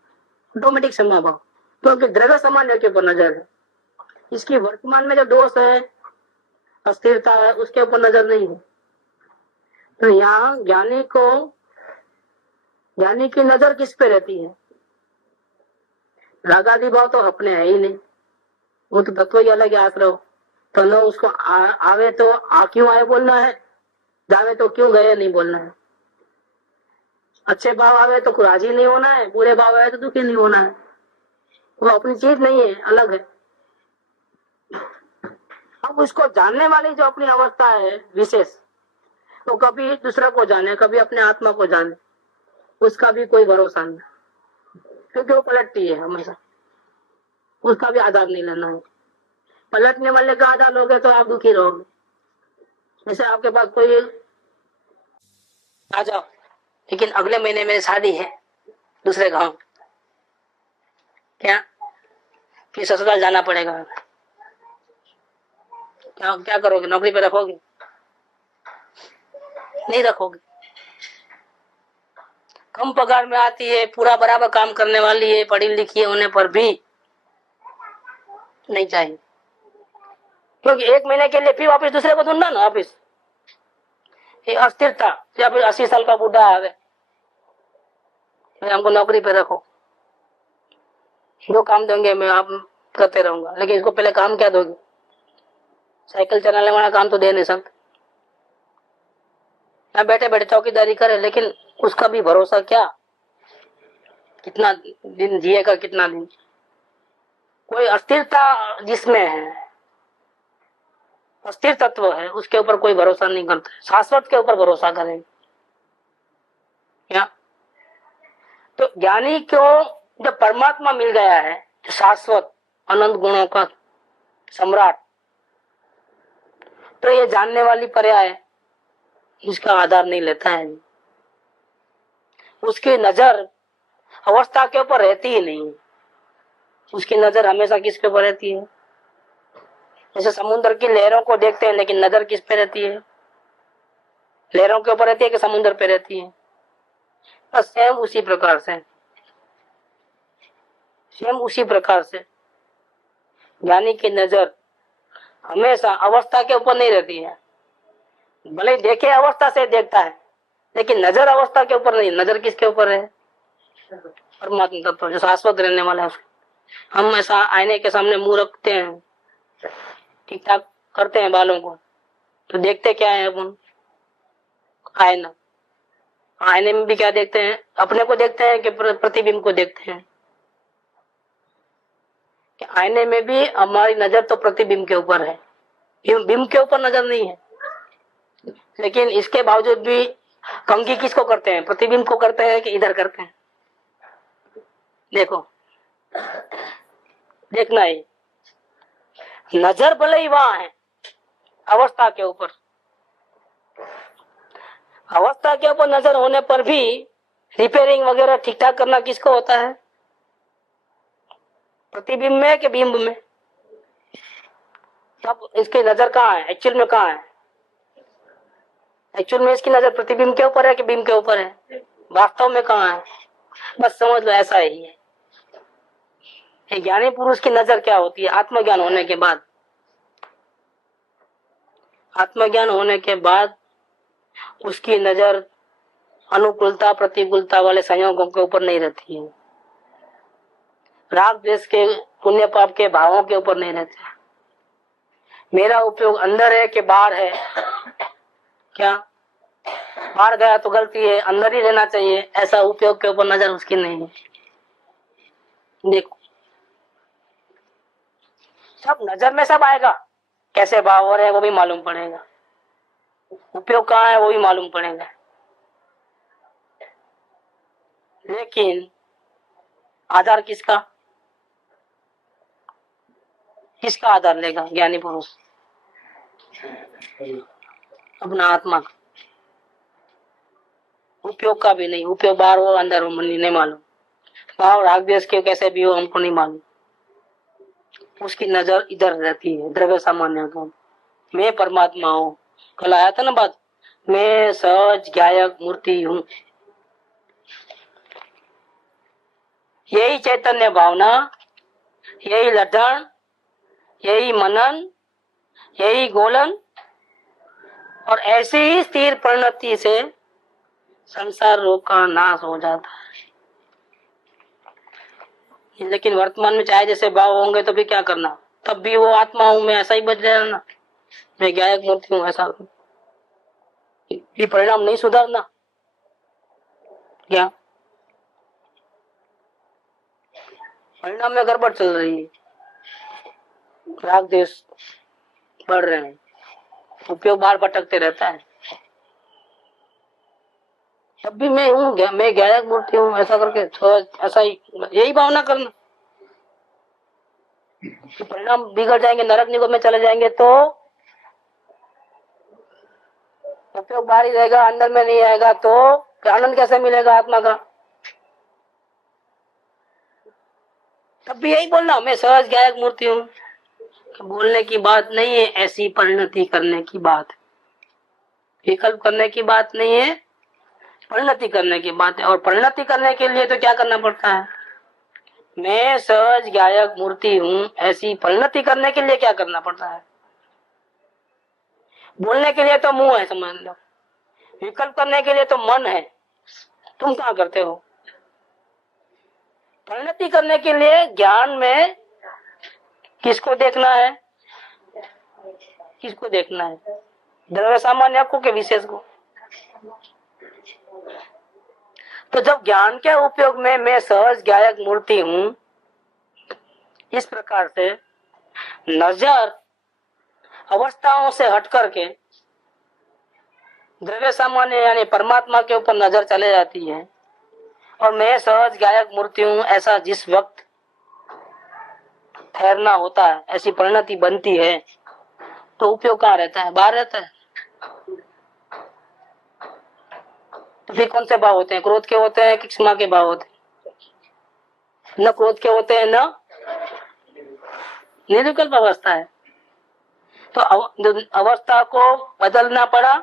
ऑटोमेटिक क्षमा भाव, क्योंकि द्रव्य सामान्य के ऊपर नजर है, इसकी वर्तमान में जो दोष है, अस्थिरता है, उसके ऊपर नजर नहीं है। तो यहाँ ज्ञानी की नजर किस पे रहती है, रागादि भाव तो अपने है ही नहीं, वो तो तत्व ही अलग है आश्रव। तो न उसको आवे तो क्यों आए बोलना है, जावे तो क्यों गए नहीं बोलना है। अच्छे भाव आवे तो राजी नहीं होना है, बुरे भाव आवे तो दुखी नहीं होना है, वो अपनी चीज नहीं है, अलग है। अब उसको जानने वाली जो अपनी अवस्था है विशेष, तो कभी दूसरे को जाने, कभी अपने आत्मा को जाने, उसका भी कोई भरोसा नहीं, क्योंकि वो पलटती है हमेशा, उसका भी आधार नहीं लेना है। पलटने वाले का आधार लोगे तो आप दुखी रहोगे। जैसे आपके पास कोई आ जाओ, लेकिन अगले महीने में शादी है दूसरे गांव, क्या फिर ससुराल जाना पड़ेगा। क्या क्या करोगे? नौकरी पे रखोगे? नहीं रखोगे। कम पगार में आती है, पूरा बराबर काम करने वाली है, पढ़ी लिखी होने पर भी नहीं चाहिए, क्योंकि 1 महीने के लिए फिर वापस दूसरे को ढूंढना ना। वापस ये अस्थिरता, या फिर 80 साल का बूढ़ा आ गए, हमको नौकरी पे रखो, जो काम देंगे मैं आप करते रहूंगा, लेकिन इसको पहले काम क्या दोगे? साइकिल चलाने वाला काम तो दे नहीं सकते। यहाँ बैठे बैठे चौकीदारी करे, लेकिन उसका भी भरोसा क्या? कितना दिन जिएगा, कितना दिन? कोई अस्थिरता जिसमें है, अस्थिर तत्व है, उसके ऊपर कोई भरोसा नहीं करता। शाश्वत के ऊपर भरोसा करें क्या? तो ज्ञानी को जब परमात्मा मिल गया है, शाश्वत अनंत गुणों का सम्राट, तो ये जानने वाली पर्याय इसका आधार नहीं लेता है। उसकी नजर अवस्था के ऊपर रहती ही नहीं, उसकी नजर हमेशा किसके ऊपर रहती है? जैसे समुद्र की लहरों को देखते हैं, लेकिन नजर किस पे रहती है? लहरों के ऊपर रहती है कि समुद्र पे रहती है? बस सेम उसी प्रकार से, सेम उसी प्रकार से ज्ञानी की नजर हमेशा अवस्था के ऊपर नहीं रहती है। भले देखे अवस्था से देखता है, लेकिन नजर अवस्था के ऊपर नहीं। नजर किसके ऊपर है? परमात्मा तत्व जो शाश्वत रहने वाला है। हम ऐसा आईने के सामने मुंह रखते हैं, ठीक ठाक करते हैं बालों को, तो देखते क्या है अपन? आईना। आईने में भी क्या देखते हैं? अपने को देखते हैं कि प्रतिबिंब को देखते हैं? कि आईने में भी हमारी नजर तो प्रतिबिंब के ऊपर है, बिंब के ऊपर नजर नहीं है। लेकिन इसके बावजूद भी कंघी किसको करते हैं? प्रतिबिंब को करते हैं कि इधर करते हैं? देखो, देखना है, नजर भले ही वहां है अवस्था के ऊपर, अवस्था के ऊपर नजर होने पर भी रिपेयरिंग वगैरह ठीक ठाक करना किसको होता है? प्रतिबिंब में कि बिंब में? अब इसकी नजर कहाँ है? एक्चुअल में कहाँ है? एक्चुअल में इसकी नजर प्रतिबिंब के ऊपर है कि बिंब के ऊपर है? वास्तव में कहाँ है? बस समझ लो, ऐसा ही है। ज्ञानी पुरुष की नजर क्या होती है? आत्मज्ञान होने के बाद, आत्मज्ञान होने के बाद उसकी नजर अनुकूलता प्रतिकूलता वाले संयोगों के ऊपर नहीं रहती है, राग द्वेष के पुण्य पाप के भावों के ऊपर नहीं रहती। मेरा उपयोग अंदर है कि बाहर है? क्या बाहर गया तो गलती है, अंदर ही रहना चाहिए, ऐसा उपयोग के ऊपर नजर उसकी नहीं है। देखो, सब नजर में सब आएगा, कैसे भाव हो रहे हैं वो भी मालूम पड़ेगा, उपयोग कहाँ है वो भी मालूम पड़ेगा। लेकिन आधार किसका? किसका आधार लेगा ज्ञानी पुरुष? अपना आत्मा का। उपयोग का भी नहीं, उपयोग बाहर हो अंदर हो नहीं मालूम, भाव राग द्वेष के कैसे भी हो हमको नहीं मालूम। उसकी नजर इधर रहती है, द्रव्य सामान्य का। मैं परमात्मा हूँ, कल आया था ना बात, मैं सहज ज्ञायक मूर्ति हूँ। यही चैतन्य भावना, यही लक्षण, यही मनन, यही गोलन, और ऐसे ही स्थिर परिणति से संसार रोग का नाश हो जाता है। लेकिन वर्तमान में चाहे जैसे भाव होंगे तो भी क्या करना, तब भी वो आत्मा हूं मैं ऐसा ही बच रहा ना, मैं ज्ञायक मूर्ति हूं ऐसा, ये परिणाम नहीं सुधारना क्या? परिणाम में गड़बड़ चल रही है, राग देश बढ़ रहे हैं, उपयोग बाहर भटकते रहता है, तब भी मैं हूँ, मैं ज्ञायक मूर्ति हूँ ऐसा करके ऐसा ही, यही भावना करना। कि परिणाम बिगड़ जाएंगे, नरक निगम में चले जाएंगे तो उपयोग बाहर ही रहेगा, अंदर में नहीं आएगा, तो आनंद कैसे मिलेगा आत्मा का? तब भी यही बोलना, मैं सहज गायक मूर्ति हूँ। बोलने की बात नहीं है, ऐसी परिणति करने की बात है। विकल्प करने की बात नहीं है, परिणति करने की बात है। और परिणति करने के लिए तो क्या करना पड़ता है? मैं सहज गायक मूर्ति हूँ, ऐसी परिणति करने के लिए क्या करना पड़ता है? बोलने के लिए तो मुंह है, समझ लो। विकल्प करने के लिए तो मन है। तुम क्या करते हो? परिणति करने के लिए ज्ञान में किसको देखना है? किसको देखना है? द्रव्य सामान्य को के विशेष को? तो जब ज्ञान के उपयोग में मैं सहज गायक मूर्ति हूं, इस प्रकार से नजर अवस्थाओं से हट करके द्रव्य सामान्य यानी परमात्मा के ऊपर नजर चले जाती है, और मैं सहज गायक मूर्ति हूं ऐसा जिस वक्त ठहरना होता है, ऐसी परिणति बनती है, तो उपयोग कहाँ रहता है? बाहर रहता है। तो फिर कौन से भाव होते हैं? क्रोध के होते हैं कि क्षमा के भाव होते हैं? न क्रोध के होते हैं, न निर्विकल्प अवस्था है। तो अवस्था को बदलना पड़ा,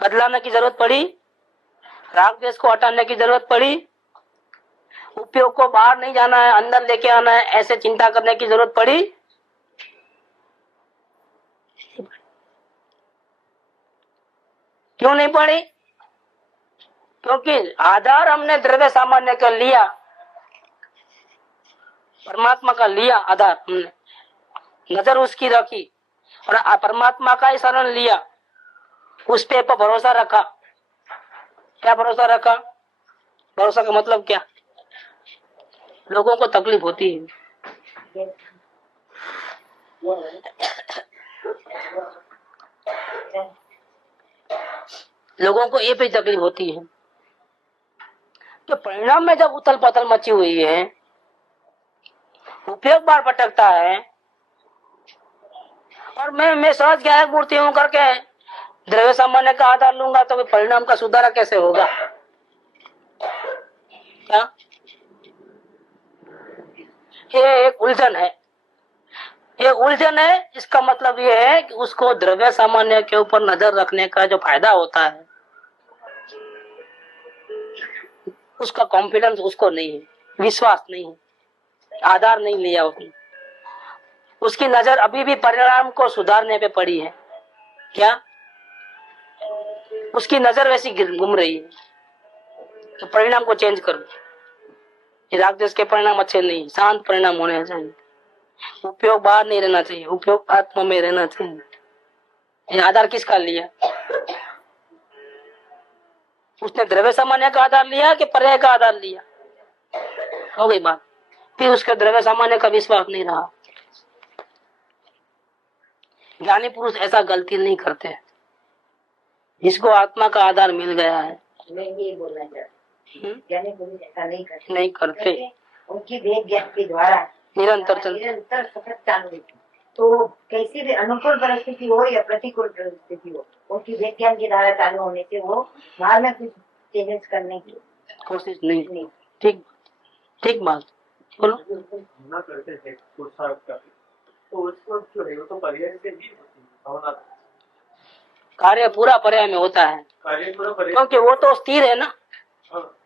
बदलाने की जरूरत पड़ी, राग द्वेष को हटाने की जरूरत पड़ी, उपयोग को बाहर नहीं जाना है, अंदर लेके आना है, ऐसे चिंता करने की जरूरत पड़ी। क्यों नहीं पड़ी? क्योंकि आधार हमने द्रव्य सामान्य का लिया, परमात्मा का लिया आधार हमने, नजर उसकी रखी और परमात्मा का ही शरण लिया, उस पे भरोसा रखा। क्या भरोसा रखा? भरोसा का मतलब क्या? लोगों को तकलीफ होती है, लोगों को ये भी तकलीफ होती है। तो परिणाम में जब उथल पथल मची हुई है, उपयोग बार भटकता है, और मैं सहज गायक मूर्ति हूं करके द्रव्य सामान्य का आधार लूंगा, तो परिणाम का सुधारा कैसे होगा? क्या? ये एक उलझन है, ये उलझन है। इसका मतलब ये है कि उसको द्रव्य सामान्य के ऊपर नजर रखने का जो फायदा होता है, उसका कॉन्फिडेंस उसको नहीं है, विश्वास नहीं है, आधार नहीं लिया उसने। उसकी नजर अभी भी परिणाम को सुधारने पे पड़ी है। क्या? उसकी नजर वैसी घूम रही है। तो परिणाम को चेंज करो। राग द्वेष के परिणाम अच्छे नहीं, शांत परिणाम होने चाहिए। उपयोग बाहर नहीं रहना चाहिए, उपयोग आत्मा में रहना चाहिए। ये आधार किसका लिया? उसने द्रव्य सामान्य का आधार लिया कि पर्याय का आधार लिया? हो गई बात। फिर उसके द्रव्य सामान्य का विश्वास नहीं रहा। ज्ञानी पुरुष ऐसा गलती नहीं करते। जिसको आत्मा का आधार मिल गया है, मैं ये बोलना चाहती हूँ, ज्ञानी पुरुष ऐसा नहीं करते। उनकी वेद ज्ञान के द्वारा निरंतर सफर चालू रहती। तो कैसी भी अनुकूल परिस्थिति हो या प्रतिकूल परिस्थिति हो, उनकी वेद ज्ञान की धारा चालू होने से वो बाहर में कुछ चेंजेस करने की कोशिश नहीं। ठीक ठीक बात बोलो। ना करते हैं पुरुषार्थ का, तो उसको जो है वो तो पर्याय से ही होती है भावना। कार्य पूरा पर्याय में होता है, कार्य पूरा पर्याय, क्योंकि वो तो स्थिर है ना। हाँ।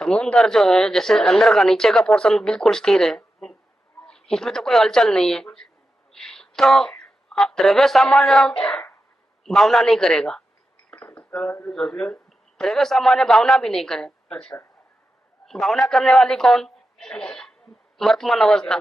समुद्र जो है, जैसे अंदर का नीचे का पोर्शन बिल्कुल स्थिर है, इसमें तो कोई हलचल नहीं है। तो द्रव्य सामान्य भावना नहीं करेगा, द्रव्य सामान्य भावना भी नहीं करेगा। अच्छा, भावना करने वाली कौन? वर्तमान अवस्था।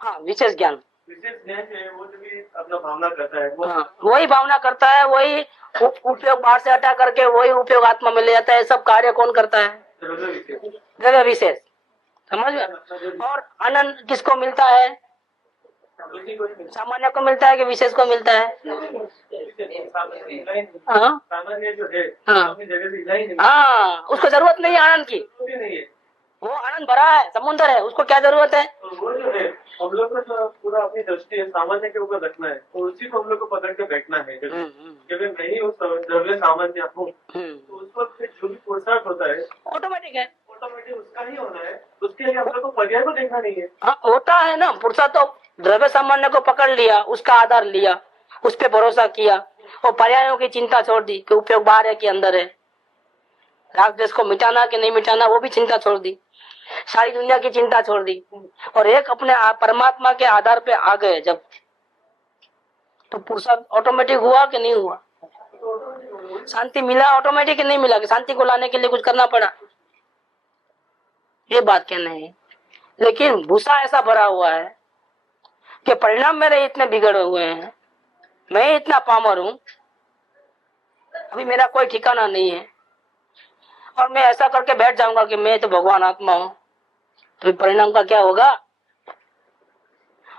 हाँ, विशेष ज्ञान। विशेष ज्ञान है वो जो भी अपना भावना करता है वो, हाँ, वही भावना करता है, वही उपयोग बाहर से हटा करके वही उपयोग आत्मा में ले जाता है। सब कार्य कौन करता है? द्रव्य विशेष। समझ में? और आनंद किसको मिलता है? सामान्य को मिलता है कि विशेष को मिलता है? हाँ, सामान्य जो है हाँ, अपनी जगह से हिला ही नहीं, हाँ, उसको जरूरत नहीं है आनंद की। भी नहीं है। वो आनंद भरा है, समुद्र है, उसको क्या जरूरत है? तो वो जो है हम लोग को जो पूरा अपनी दृष्टि है सामान्य के ऊपर रखना है, और उसी को हम लोग को पकड़ के बैठना है। जब मैं ही उस द्रव्य सामान्य हूँ, तो उस वक्त जो भी पुरुषार्थ होता है ऑटोमेटिक है। ऑटोमेटिक उसका ही होना है, उसके लिए हम लोग को पर्याय को देखना नहीं है। हाँ होता है ना, पुरुषा तो द्रव्य सामान्य को पकड़ लिया, उसका आधार लिया, उस पे भरोसा किया और पर्यायों की चिंता छोड़ दी कि उपयोग बाहर है कि अंदर है, राग द्वेष को मिटाना कि नहीं मिटाना वो भी चिंता छोड़ दी, सारी दुनिया की चिंता छोड़ दी और एक अपने परमात्मा के आधार पे आ गए जब, तो पुरुषार्थ ऑटोमेटिक हुआ कि नहीं हुआ? शांति मिला ऑटोमेटिक कि नहीं मिला? कि शांति को लाने के लिए कुछ करना पड़ा? ये बात कहना है। लेकिन भूसा ऐसा भरा हुआ है कि परिणाम मेरे इतने बिगड़े हुए हैं, मैं इतना पामर हूं, अभी मेरा कोई ठिकाना नहीं है और मैं ऐसा करके बैठ जाऊंगा कि मैं तो भगवान आत्मा हूं, तो परिणाम का क्या होगा?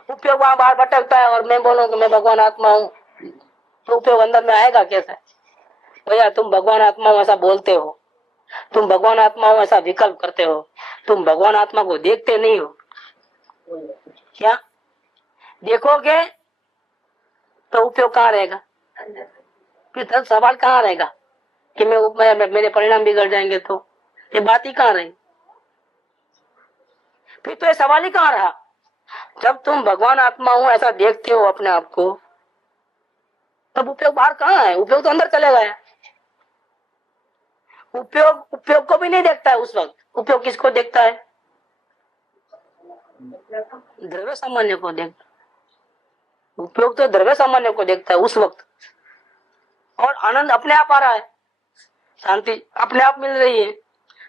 उपयोग वहां बाहर भटकता है और मैं बोलूं कि मैं भगवान आत्मा हूं, तो उपयोग अंदर में आएगा कैसे? भैया तुम भगवान आत्मा हो ऐसा बोलते हो, तुम भगवान आत्मा हो ऐसा विकल्प करते हो, तुम भगवान आत्मा को देखते नहीं हो क्या? देखोगे तो उपयोग कहाँ रहेगा? फिर तब सवाल कहाँ रहेगा कि मेरे परिणाम बिगड़ जाएंगे? तो ये बात ही कहाँ रही? फिर तो ये सवाल ही कहाँ रहा? जब तुम भगवान आत्मा हो ऐसा देखते हो अपने आप को, तब उपयोग बाहर कहाँ है? उपयोग तो अंदर चले गया। उपयोग को भी नहीं देखता है उस वक्त। उपयोग किसको देखता है? द्रव्य सामान्य को देखता। उपयोग तो द्रव्य सामान्य को देखता है उस वक्त, और आनंद अपने आप आ रहा है, शांति अपने आप मिल रही है,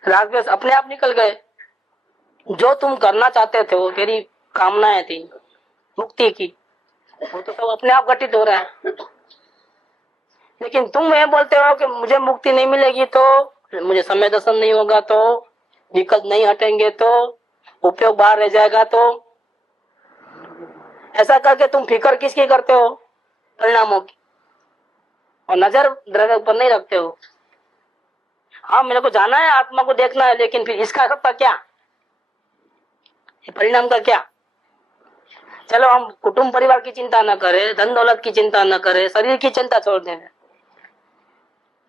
राग द्वेष अपने आप निकल गए। जो तुम करना चाहते थे, वो तेरी कामनाएं थी मुक्ति की, वो तो सब अपने आप घटित हो रहा है। लेकिन तुम ये बोलते हो कि मुझे मुक्ति नहीं मिलेगी तो, मुझे समय दर्शन नहीं होगा तो, विकल्प नहीं हटेंगे तो, उपयोग बाहर रह जाएगा तो, ऐसा करके तुम फिक्र किसकी करते हो? परिणामों की, और नजर द्रव्य पर नहीं रखते हो। हाँ मेरे को जाना है, आत्मा को देखना है, लेकिन फिर इसका सबका क्या? परिणाम का क्या? चलो हम कुटुंब परिवार की चिंता न करें, धन दौलत की चिंता न करें, शरीर की चिंता छोड़ दें,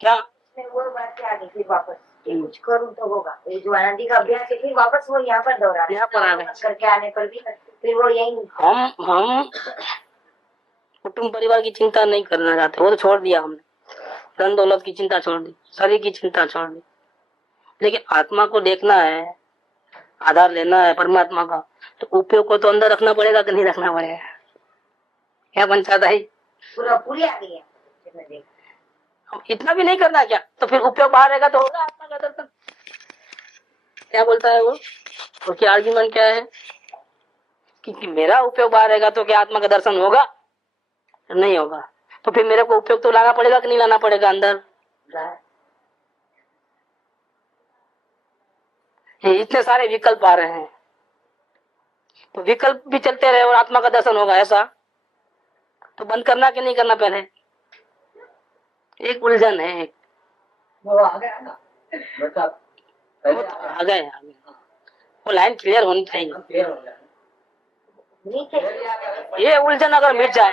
क्या वो बात क्या आ गई फिर वापस कि कुछ करूं तो होगा? ये जो आनंदी का अभ्यास है फिर वापस वो यहाँ पर दोहरा, यहाँ पर आ गए। करके आने पर भी फिर वो यही हम कुटुंब परिवार की चिंता नहीं करना चाहते, वो तो छोड़ दिया हमने। धन दौलत की चिंता छोड़ दी, शरीर की चिंता छोड़ दी, लेकिन आत्मा को देखना है, आधार लेना है परमात्मा का, तो उपयोग को तो अंदर रखना पड़ेगा कि नहीं रखना पड़ेगा? क्या पंचायत है? पूरा पूरी आ गई है। इतना भी नहीं करना क्या? तो फिर उपयोग बाहर रहेगा तो होगा आत्मा का दर्शन। क्या बोलता है वो? उसकी आर्ग्यूमेंट क्या है कि मेरा उपयोग बाहर रहेगा तो क्या आत्मा का दर्शन होगा? नहीं होगा। तो फिर मेरे को उपयोग तो लाना पड़ेगा कि नहीं लाना पड़ेगा अंदर? ये इतने सारे विकल्प आ रहे हैं, तो विकल्प भी चलते रहे और आत्मा का दर्शन होगा ऐसा? तो बंद करना कि नहीं करना? पहले एक उलझन है, एक वो आ गया ना बता, आ गए वो लाइन क्लियर होनी चाहिए। क्लियर हो गया। ये उलझन अगर मिट जाए,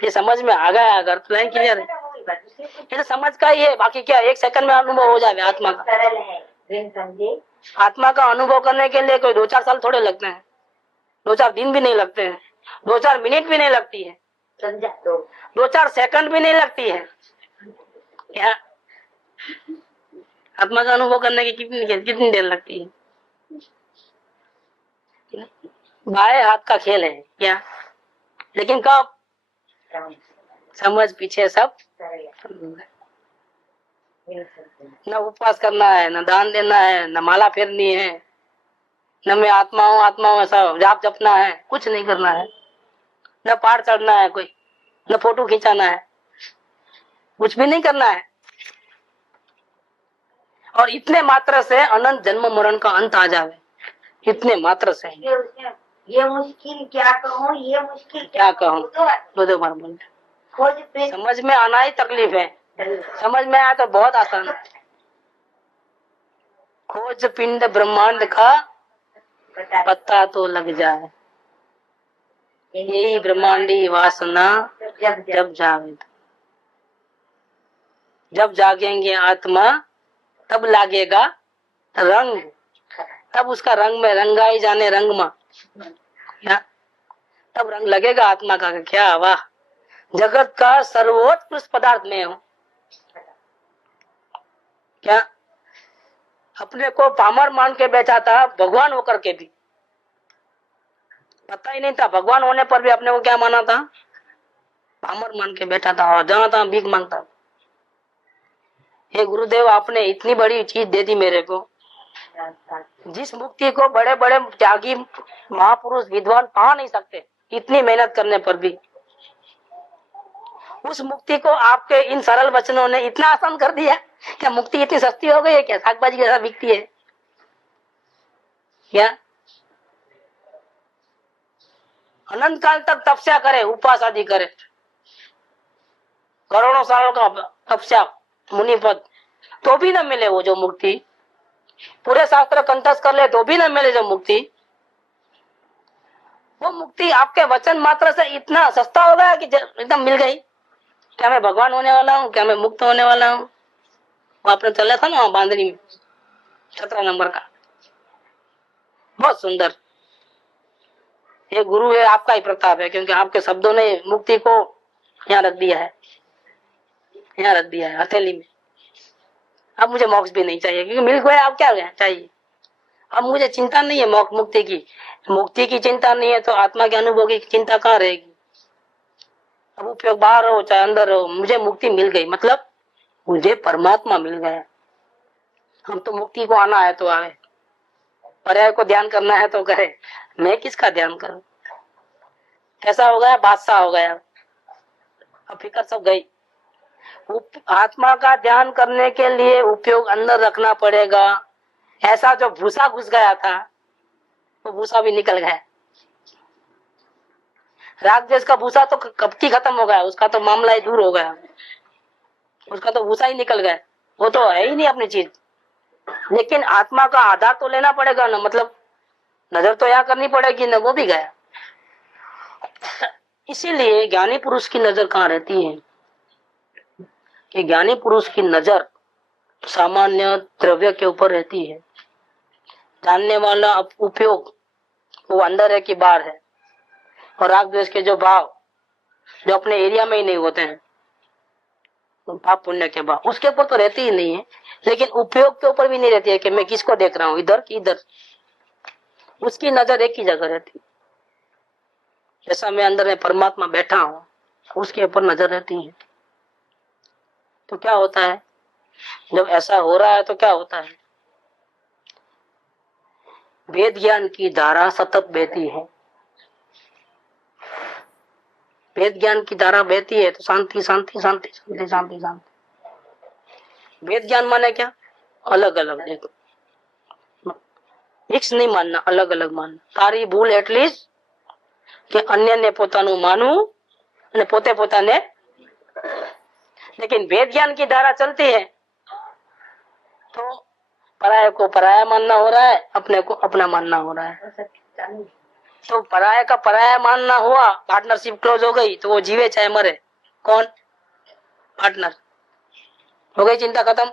ये समझ में आ गया अगर, तो लाइन क्लियर है। ये तो समझ का ही है, बाकी क्या एक सेकंड में अनुभव हो जाए आत्मा का। सरल है, आत्मा का अनुभव करने के लिए कोई 2-4 साल थोड़े लगते हैं, 2-4 दिन भी नहीं लगते हैं, 2-4 मिनट भी नहीं लगती है, समझा तो 2-4 सेकंड भी नहीं लगती है। क्या आत्मा का अनुभव करने की कितनी देर लगती है? बाएं हाथ का खेल है क्या? लेकिन कब? समझ पीछे सब। न उपवास करना है, न दान देना है, न माला फेरनी है, न मैं आत्मा हूँ ऐसा जाप जपना है, कुछ नहीं करना है। न पहाड़ चढ़ना है कोई, न फोटो खिंचाना है, कुछ भी नहीं करना है। और इतने मात्र से अनंत जन्म मरण का अंत आ जावे, इतने मात्र से। ये मुश्किल क्या कहूँ, ये मुश्किल क्या कहूँ? दो बार बोल। समझ में आना ही तकलीफ है, समझ में आया तो बहुत आसान है। खोज पिंड ब्रह्मांड का पता तो लग जाए, यही ब्रह्मांडी वासना जब जावे। जब जागेंगे आत्मा तब लागेगा रंग, तब उसका रंग में रंगाई जाने रंग में क्या, तब रंग लगेगा आत्मा का। क्या वाह, जगत का सर्वोत्कृष्ट पदार्थ में हूं। क्या अपने को पामर मान के बैठा था, भगवान होकर के भी पता ही नहीं था, भगवान होने पर भी अपने को क्या माना था, पामर मान के बैठा था और जहां तहां भीख मांगता। हे गुरुदेव, आपने इतनी बड़ी चीज दे दी मेरे को, जिस मुक्ति को बड़े बड़े त्यागी महापुरुष विद्वान पा नहीं सकते इतनी मेहनत करने पर भी, उस मुक्ति को आपके इन सरल वचनों ने इतना आसान कर दिया। क्या मुक्ति इतनी सस्ती हो गई है क्या, शाकभाजी के साथ बिकती है क्या? अनंत काल तक तपस्या करे, उपवास आदि करे, करोड़ों सालों का तपस्या मुनि पद, तो भी न मिले वो जो मुक्ति, पूरे शास्त्र कंठस्थ कर ले तो भी न मिले जो मुक्ति, वो मुक्ति आपके वचन मात्र से इतना सस्ता हो गया कि एकदम मिल गई। क्या मैं भगवान होने वाला हूँ, क्या मैं मुक्त होने वाला हूँ? वो आपने चला था ना बांदरी में 17 नंबर का, बहुत सुंदर। ये गुरु है, आपका ही प्रताप है, क्योंकि आपके शब्दों ने मुक्ति को यहाँ रख दिया है, यहाँ रख दिया है हथेली में। अब मुझे मोक्ष भी नहीं चाहिए, क्योंकि मिल गया, अब क्या चाहिए? अब मुझे चिंता नहीं है मुक्ति की, मुक्ति की चिंता नहीं है तो आत्मा के अनुभव की चिंता कहाँ रहेगी? अब उपयोग बाहर हो चाहे अंदर हो, मुझे मुक्ति मिल गई, मतलब मुझे परमात्मा मिल गया। हम तो मुक्ति को आना है तो आए, पर्याय को ध्यान करना है तो करे, मैं किसका ध्यान करूं? कैसा हो गया, बादशाह हो गया, अब फिक्र सब गई। आत्मा का ध्यान करने के लिए उपयोग अंदर रखना पड़ेगा। ऐसा जो भूसा घुस गया था वो भूसा भी निकल गया। राग देश का भूसा तो कब की खत्म हो गया, उसका तो मामला ही दूर हो गया, उसका तो भूसा ही निकल गया, वो तो है ही नहीं अपनी चीज। लेकिन आत्मा का आधार तो लेना पड़ेगा ना, मतलब नजर तो यहाँ करनी पड़ेगी ना, वो भी गया। इसीलिए ज्ञानी पुरुष की नजर कहाँ रहती है कि ज्ञानी पुरुष की नजर सामान्य द्रव्य के ऊपर रहती है। जानने वाला उपयोग वो अंदर है कि बाहर है, और राग द्वेष के जो भाव जो अपने एरिया में ही नहीं होते हैं, पाप पुण्य के भाव उसके ऊपर तो रहती ही नहीं है, लेकिन उपयोग के ऊपर भी नहीं रहती है कि मैं किसको देख रहा हूँ, इधर की इधर। उसकी नजर एक ही जगह रहती है। जैसा मैं अंदर में परमात्मा बैठा हूँ, उसके ऊपर नजर रहती है। तो क्या होता है जब ऐसा हो रहा है, तो क्या होता है, वेद ज्ञान की धारा सतत बहती है। वेद ज्ञान की धारा बहती है तो शांति शांति शांति शांति शांति शांति। वेद ज्ञान माने क्या, अलग अलग देखो, मिक्स नहीं मानना, अलग अलग मानना। तारी भूल एटलीस्ट કે અન્યને પોતાનું માનવું અને પોતે પોતાને। लेकिन वेद ज्ञान की धारा चलती है तो पराये को पराया मानना हो रहा है, अपने को अपना मानना हो रहा है। तो पराये का पराया मानना हुआ, पार्टनरशिप क्लोज हो गई, तो वो जीवे चाहे मरे, कौन पार्टनर, हो गई चिंता खत्म।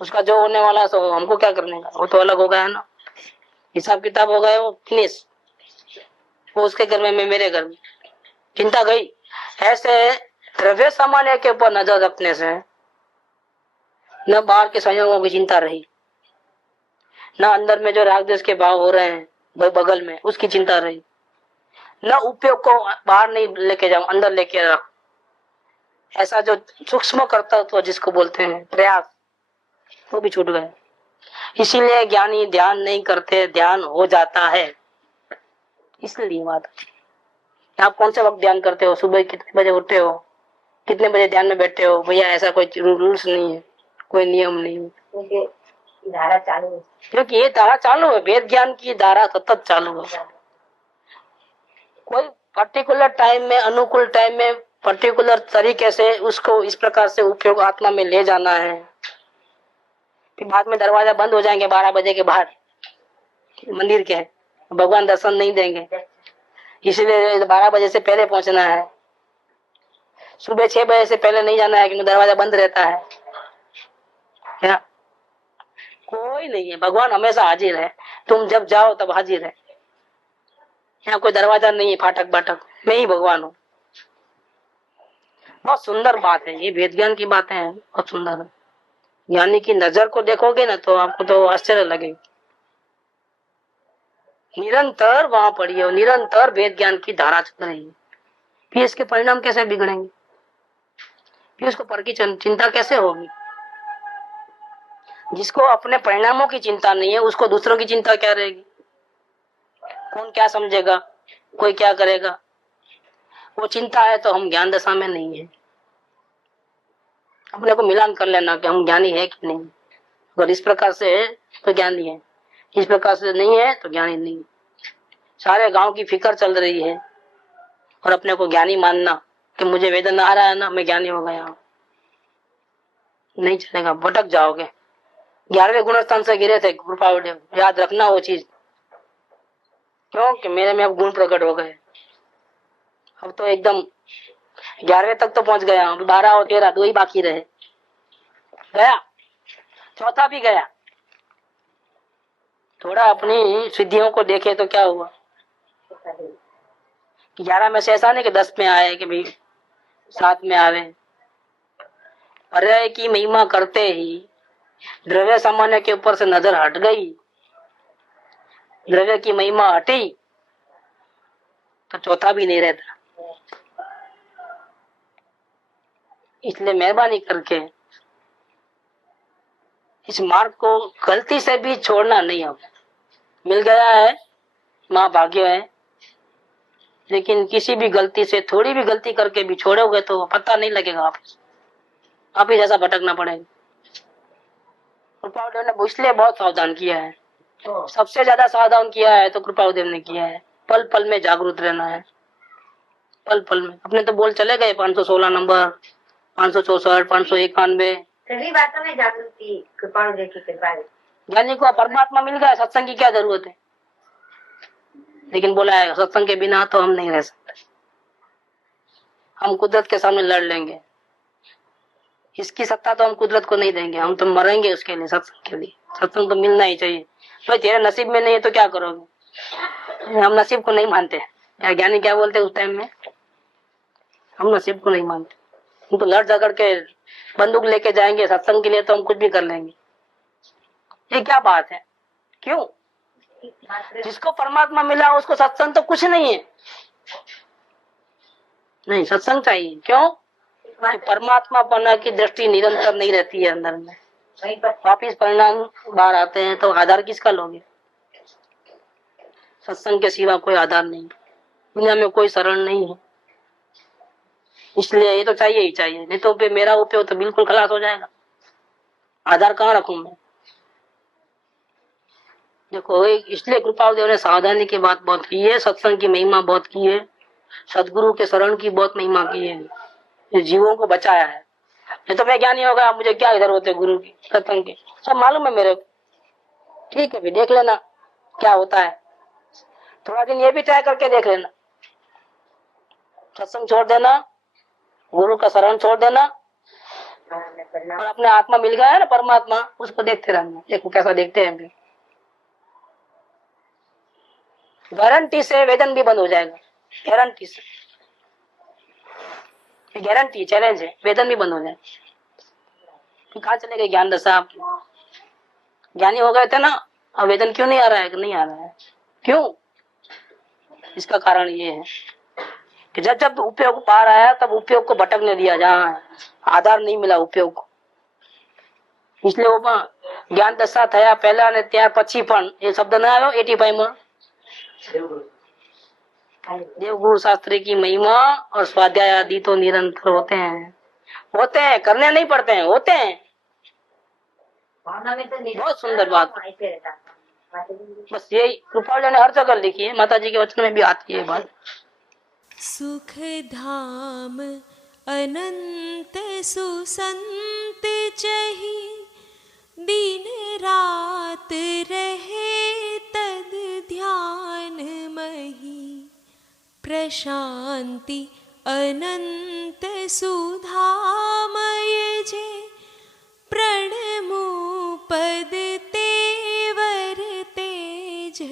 उसका जो होने वाला सो हमको क्या करने का, वो तो अलग हो गया ना, हिसाब किताब हो गया, वो फिनिश। वो उसके घर में, मैं मेरे घर में, चिंता गई। ऐसे द्रव्य सामान्य के ऊपर नजर रखने से न बाहर के संयोगों की चिंता रही, न अंदर में जो राग देश के भाव हो रहे हैं बगल में उसकी चिंता रही, न उपयोग को बाहर नहीं लेके जाऊं, अंदर लेके रख। ऐसा जो सूक्ष्म कर्तव्य जिसको बोलते हैं प्रयास, वो भी छूट गए। इसीलिए ज्ञानी ध्यान नहीं करते, ध्यान हो जाता है। इसलिए बात, आप कौन से वक्त ध्यान करते हो, सुबह कितने बजे उठते हो, कितने बजे ध्यान में बैठते हो? भैया ऐसा कोई रूल्स नहीं है, कोई नियम नहीं है, क्योंकि धारा चालू है, क्योंकि ये धारा चालू है, वेद ज्ञान की धारा सतत चालू है। कोई पर्टिकुलर टाइम में, अनुकूल टाइम में, पर्टिकुलर तरीके से उसको इस प्रकार से उपयोग आत्मा में ले जाना है। फिर बाद में दरवाजा बंद हो जाएंगे 12 बजे के बाहर मंदिर के, भगवान दर्शन नहीं देंगे, इसलिए 12 बजे से पहले पहुंचना है। सुबह 6 बजे से पहले नहीं जाना है क्योंकि दरवाजा बंद रहता है। क्या कोई नहीं है, भगवान हमेशा हाजिर है। तुम जब जाओ तब हाजिर है। यहाँ कोई दरवाजा नहीं है, फाटक बाटक, मैं ही भगवान हूँ। बहुत सुंदर बात है ये, वेद ज्ञान की बातें हैं, बहुत सुंदर है। ज्ञानी की नजर को देखोगे ना तो आपको तो आश्चर्य लगेगा। निरंतर वहां पड़ी है, निरंतर वेद ज्ञान की धारा चल रही है। फिर इसके परिणाम कैसे बिगड़ेंगे? फिर उसको पर की चिंता कैसे होगी? जिसको अपने परिणामों की चिंता नहीं है उसको दूसरों की चिंता क्या रहेगी? कौन क्या समझेगा, कोई क्या करेगा, वो चिंता है तो हम ज्ञान दशा में नहीं है। अपने को मिलान कर लेना कि हम ज्ञानी है कि नहीं। अगर इस प्रकार से है तो ज्ञानी है, इस प्रकार से नहीं है तो ज्ञानी नहीं। सारे गांव की फिक्र चल रही है और अपने को ज्ञानी मानना कि मुझे वेदन आ रहा है ना, मैं ज्ञानी हो गया, नहीं चलेगा, भटक जाओगे। 11वें गुणस्थान से गिरे थे कृपादेव, याद रखना वो चीज, क्योंकि मेरे में अब गुण प्रकट हो गए। अब तो एकदम 11वें तक तो पहुंच गया, 12 और 13 दो ही बाकी रहे, गया, चौथा भी गया। थोड़ा अपनी सिद्धियों को देखे तो क्या हुआ? 11 में से ऐसा नहीं कि 10 में आए कि भाई 7 में आवे। पर्याय की महिमा करते ही द्रव्य सामान्य के ऊपर से नजर हट गई, द्रव्य की महिमा हटी तो चौथा भी नहीं रहता। इसलिए मेहरबानी करके इस मार्ग को गलती से भी छोड़ना नहीं। अब मिल गया है, माँ भाग्य है, लेकिन किसी भी गलती से, थोड़ी भी गलती करके भी छोड़ोगे तो पता नहीं लगेगा, आप ही जैसा भटकना पड़ेगा। कृपादेव ने इसलिए बहुत सावधान किया है, सबसे ज्यादा सावधान किया है तो कृपादेव ने किया है। पल पल में जागरूक रहना है, पल पल में। अपने तो बोल चले गए 516 नंबर, 564, 591। सभी बातों में जागृति कृपादेव की कृपा है। ज्ञानी को परमात्मा मिल गया, सत्संग की क्या जरूरत है? लेकिन बोला है सत्संग के बिना तो हम नहीं रह सकते, हम कुदरत के सामने लड़ लेंगे। इसकी सत्ता तो हम कुदरत को नहीं देंगे, हम तो मरेंगे उसके लिए, सत्संग के लिए। सत्संग तो मिलना ही चाहिए। भाई तेरे नसीब में नहीं है तो क्या करोगे? हम नसीब को नहीं मानते। या ज्ञानी क्या बोलते उस टाइम में, हम नसीब को नहीं मानते, हम तो लड़ झगड़ के बंदूक लेके जाएंगे सत्संग के लिए, तो हम कुछ भी कर लेंगे। ये क्या बात है? क्यों? जिसको परमात्मा मिला उसको सत्संग तो कुछ नहीं है। नहीं, सत्संग चाहिए। क्यों? परमात्मा पन्ना की दृष्टि निरंतर नहीं रहती है अंदर में, वापिस परिणाम बाहर आते हैं, तो आधार किसका लोगे? सत्संग के सिवा कोई आधार नहीं, दुनिया में कोई शरण नहीं है। इसलिए ये तो चाहिए ही चाहिए, नहीं तो मेरा उपयोग तो बिल्कुल खलास हो जाएगा। आधार कहाँ रखूं मैं? देखो, इसलिए कृपादेव ने सावधानी की बात बहुत की है, सत्संग की महिमा बहुत की है, सदगुरु के शरण की बहुत महिमा की है, ये जीवों को बचाया है। नहीं तो मैं ज्ञानी होगा, मुझे क्या जरूरत है गुरु की, सत्संग की, सब मालूम है मेरे को। ठीक है, भी देख लेना क्या होता है, थोड़ा दिन ये भी ट्राई करके देख लेना। सत्संग छोड़ देना, गुरु का शरण छोड़ देना, और अपने आत्मा मिल गया है ना परमात्मा, उसको देखते रहना। देखो कैसा देखते हैं, गारंटी से वेदन भी बंद हो जाएगा, गारंटी से, गारंटी, चैलेंज है, वेदन भी बंद हो जाएगा। कहाँ चले गए ज्ञान दशा आपकी? ज्ञानी हो गए थे ना, अब वेदन क्यों नहीं आ रहा है? नहीं आ रहा है, क्यों? इसका कारण ये है कि जब जब उपयोग पार आया तब उपयोग को भटकने दिया, जहाँ आधार नहीं मिला उपयोग को। इसलिए वो ज्ञान दशा थया पहला ने त्यार पछी पण ये शब्द ना आयो 85 में। देवगुरु शास्त्री की महिमा और स्वाध्याय आदि तो निरंतर होते हैं, करने नहीं पड़ते हैं, होते हैं। बहुत सुंदर बात, बस यही कृपाल ने हर जगह लिखी है, माता जी के वचन में भी आती है बात। सुख धाम अनंत सुसंत चही, दिन रात रहे तद ध्यान मही, प्रशांति अनंत सुधामय जे प्रणमु पद तेवर तेज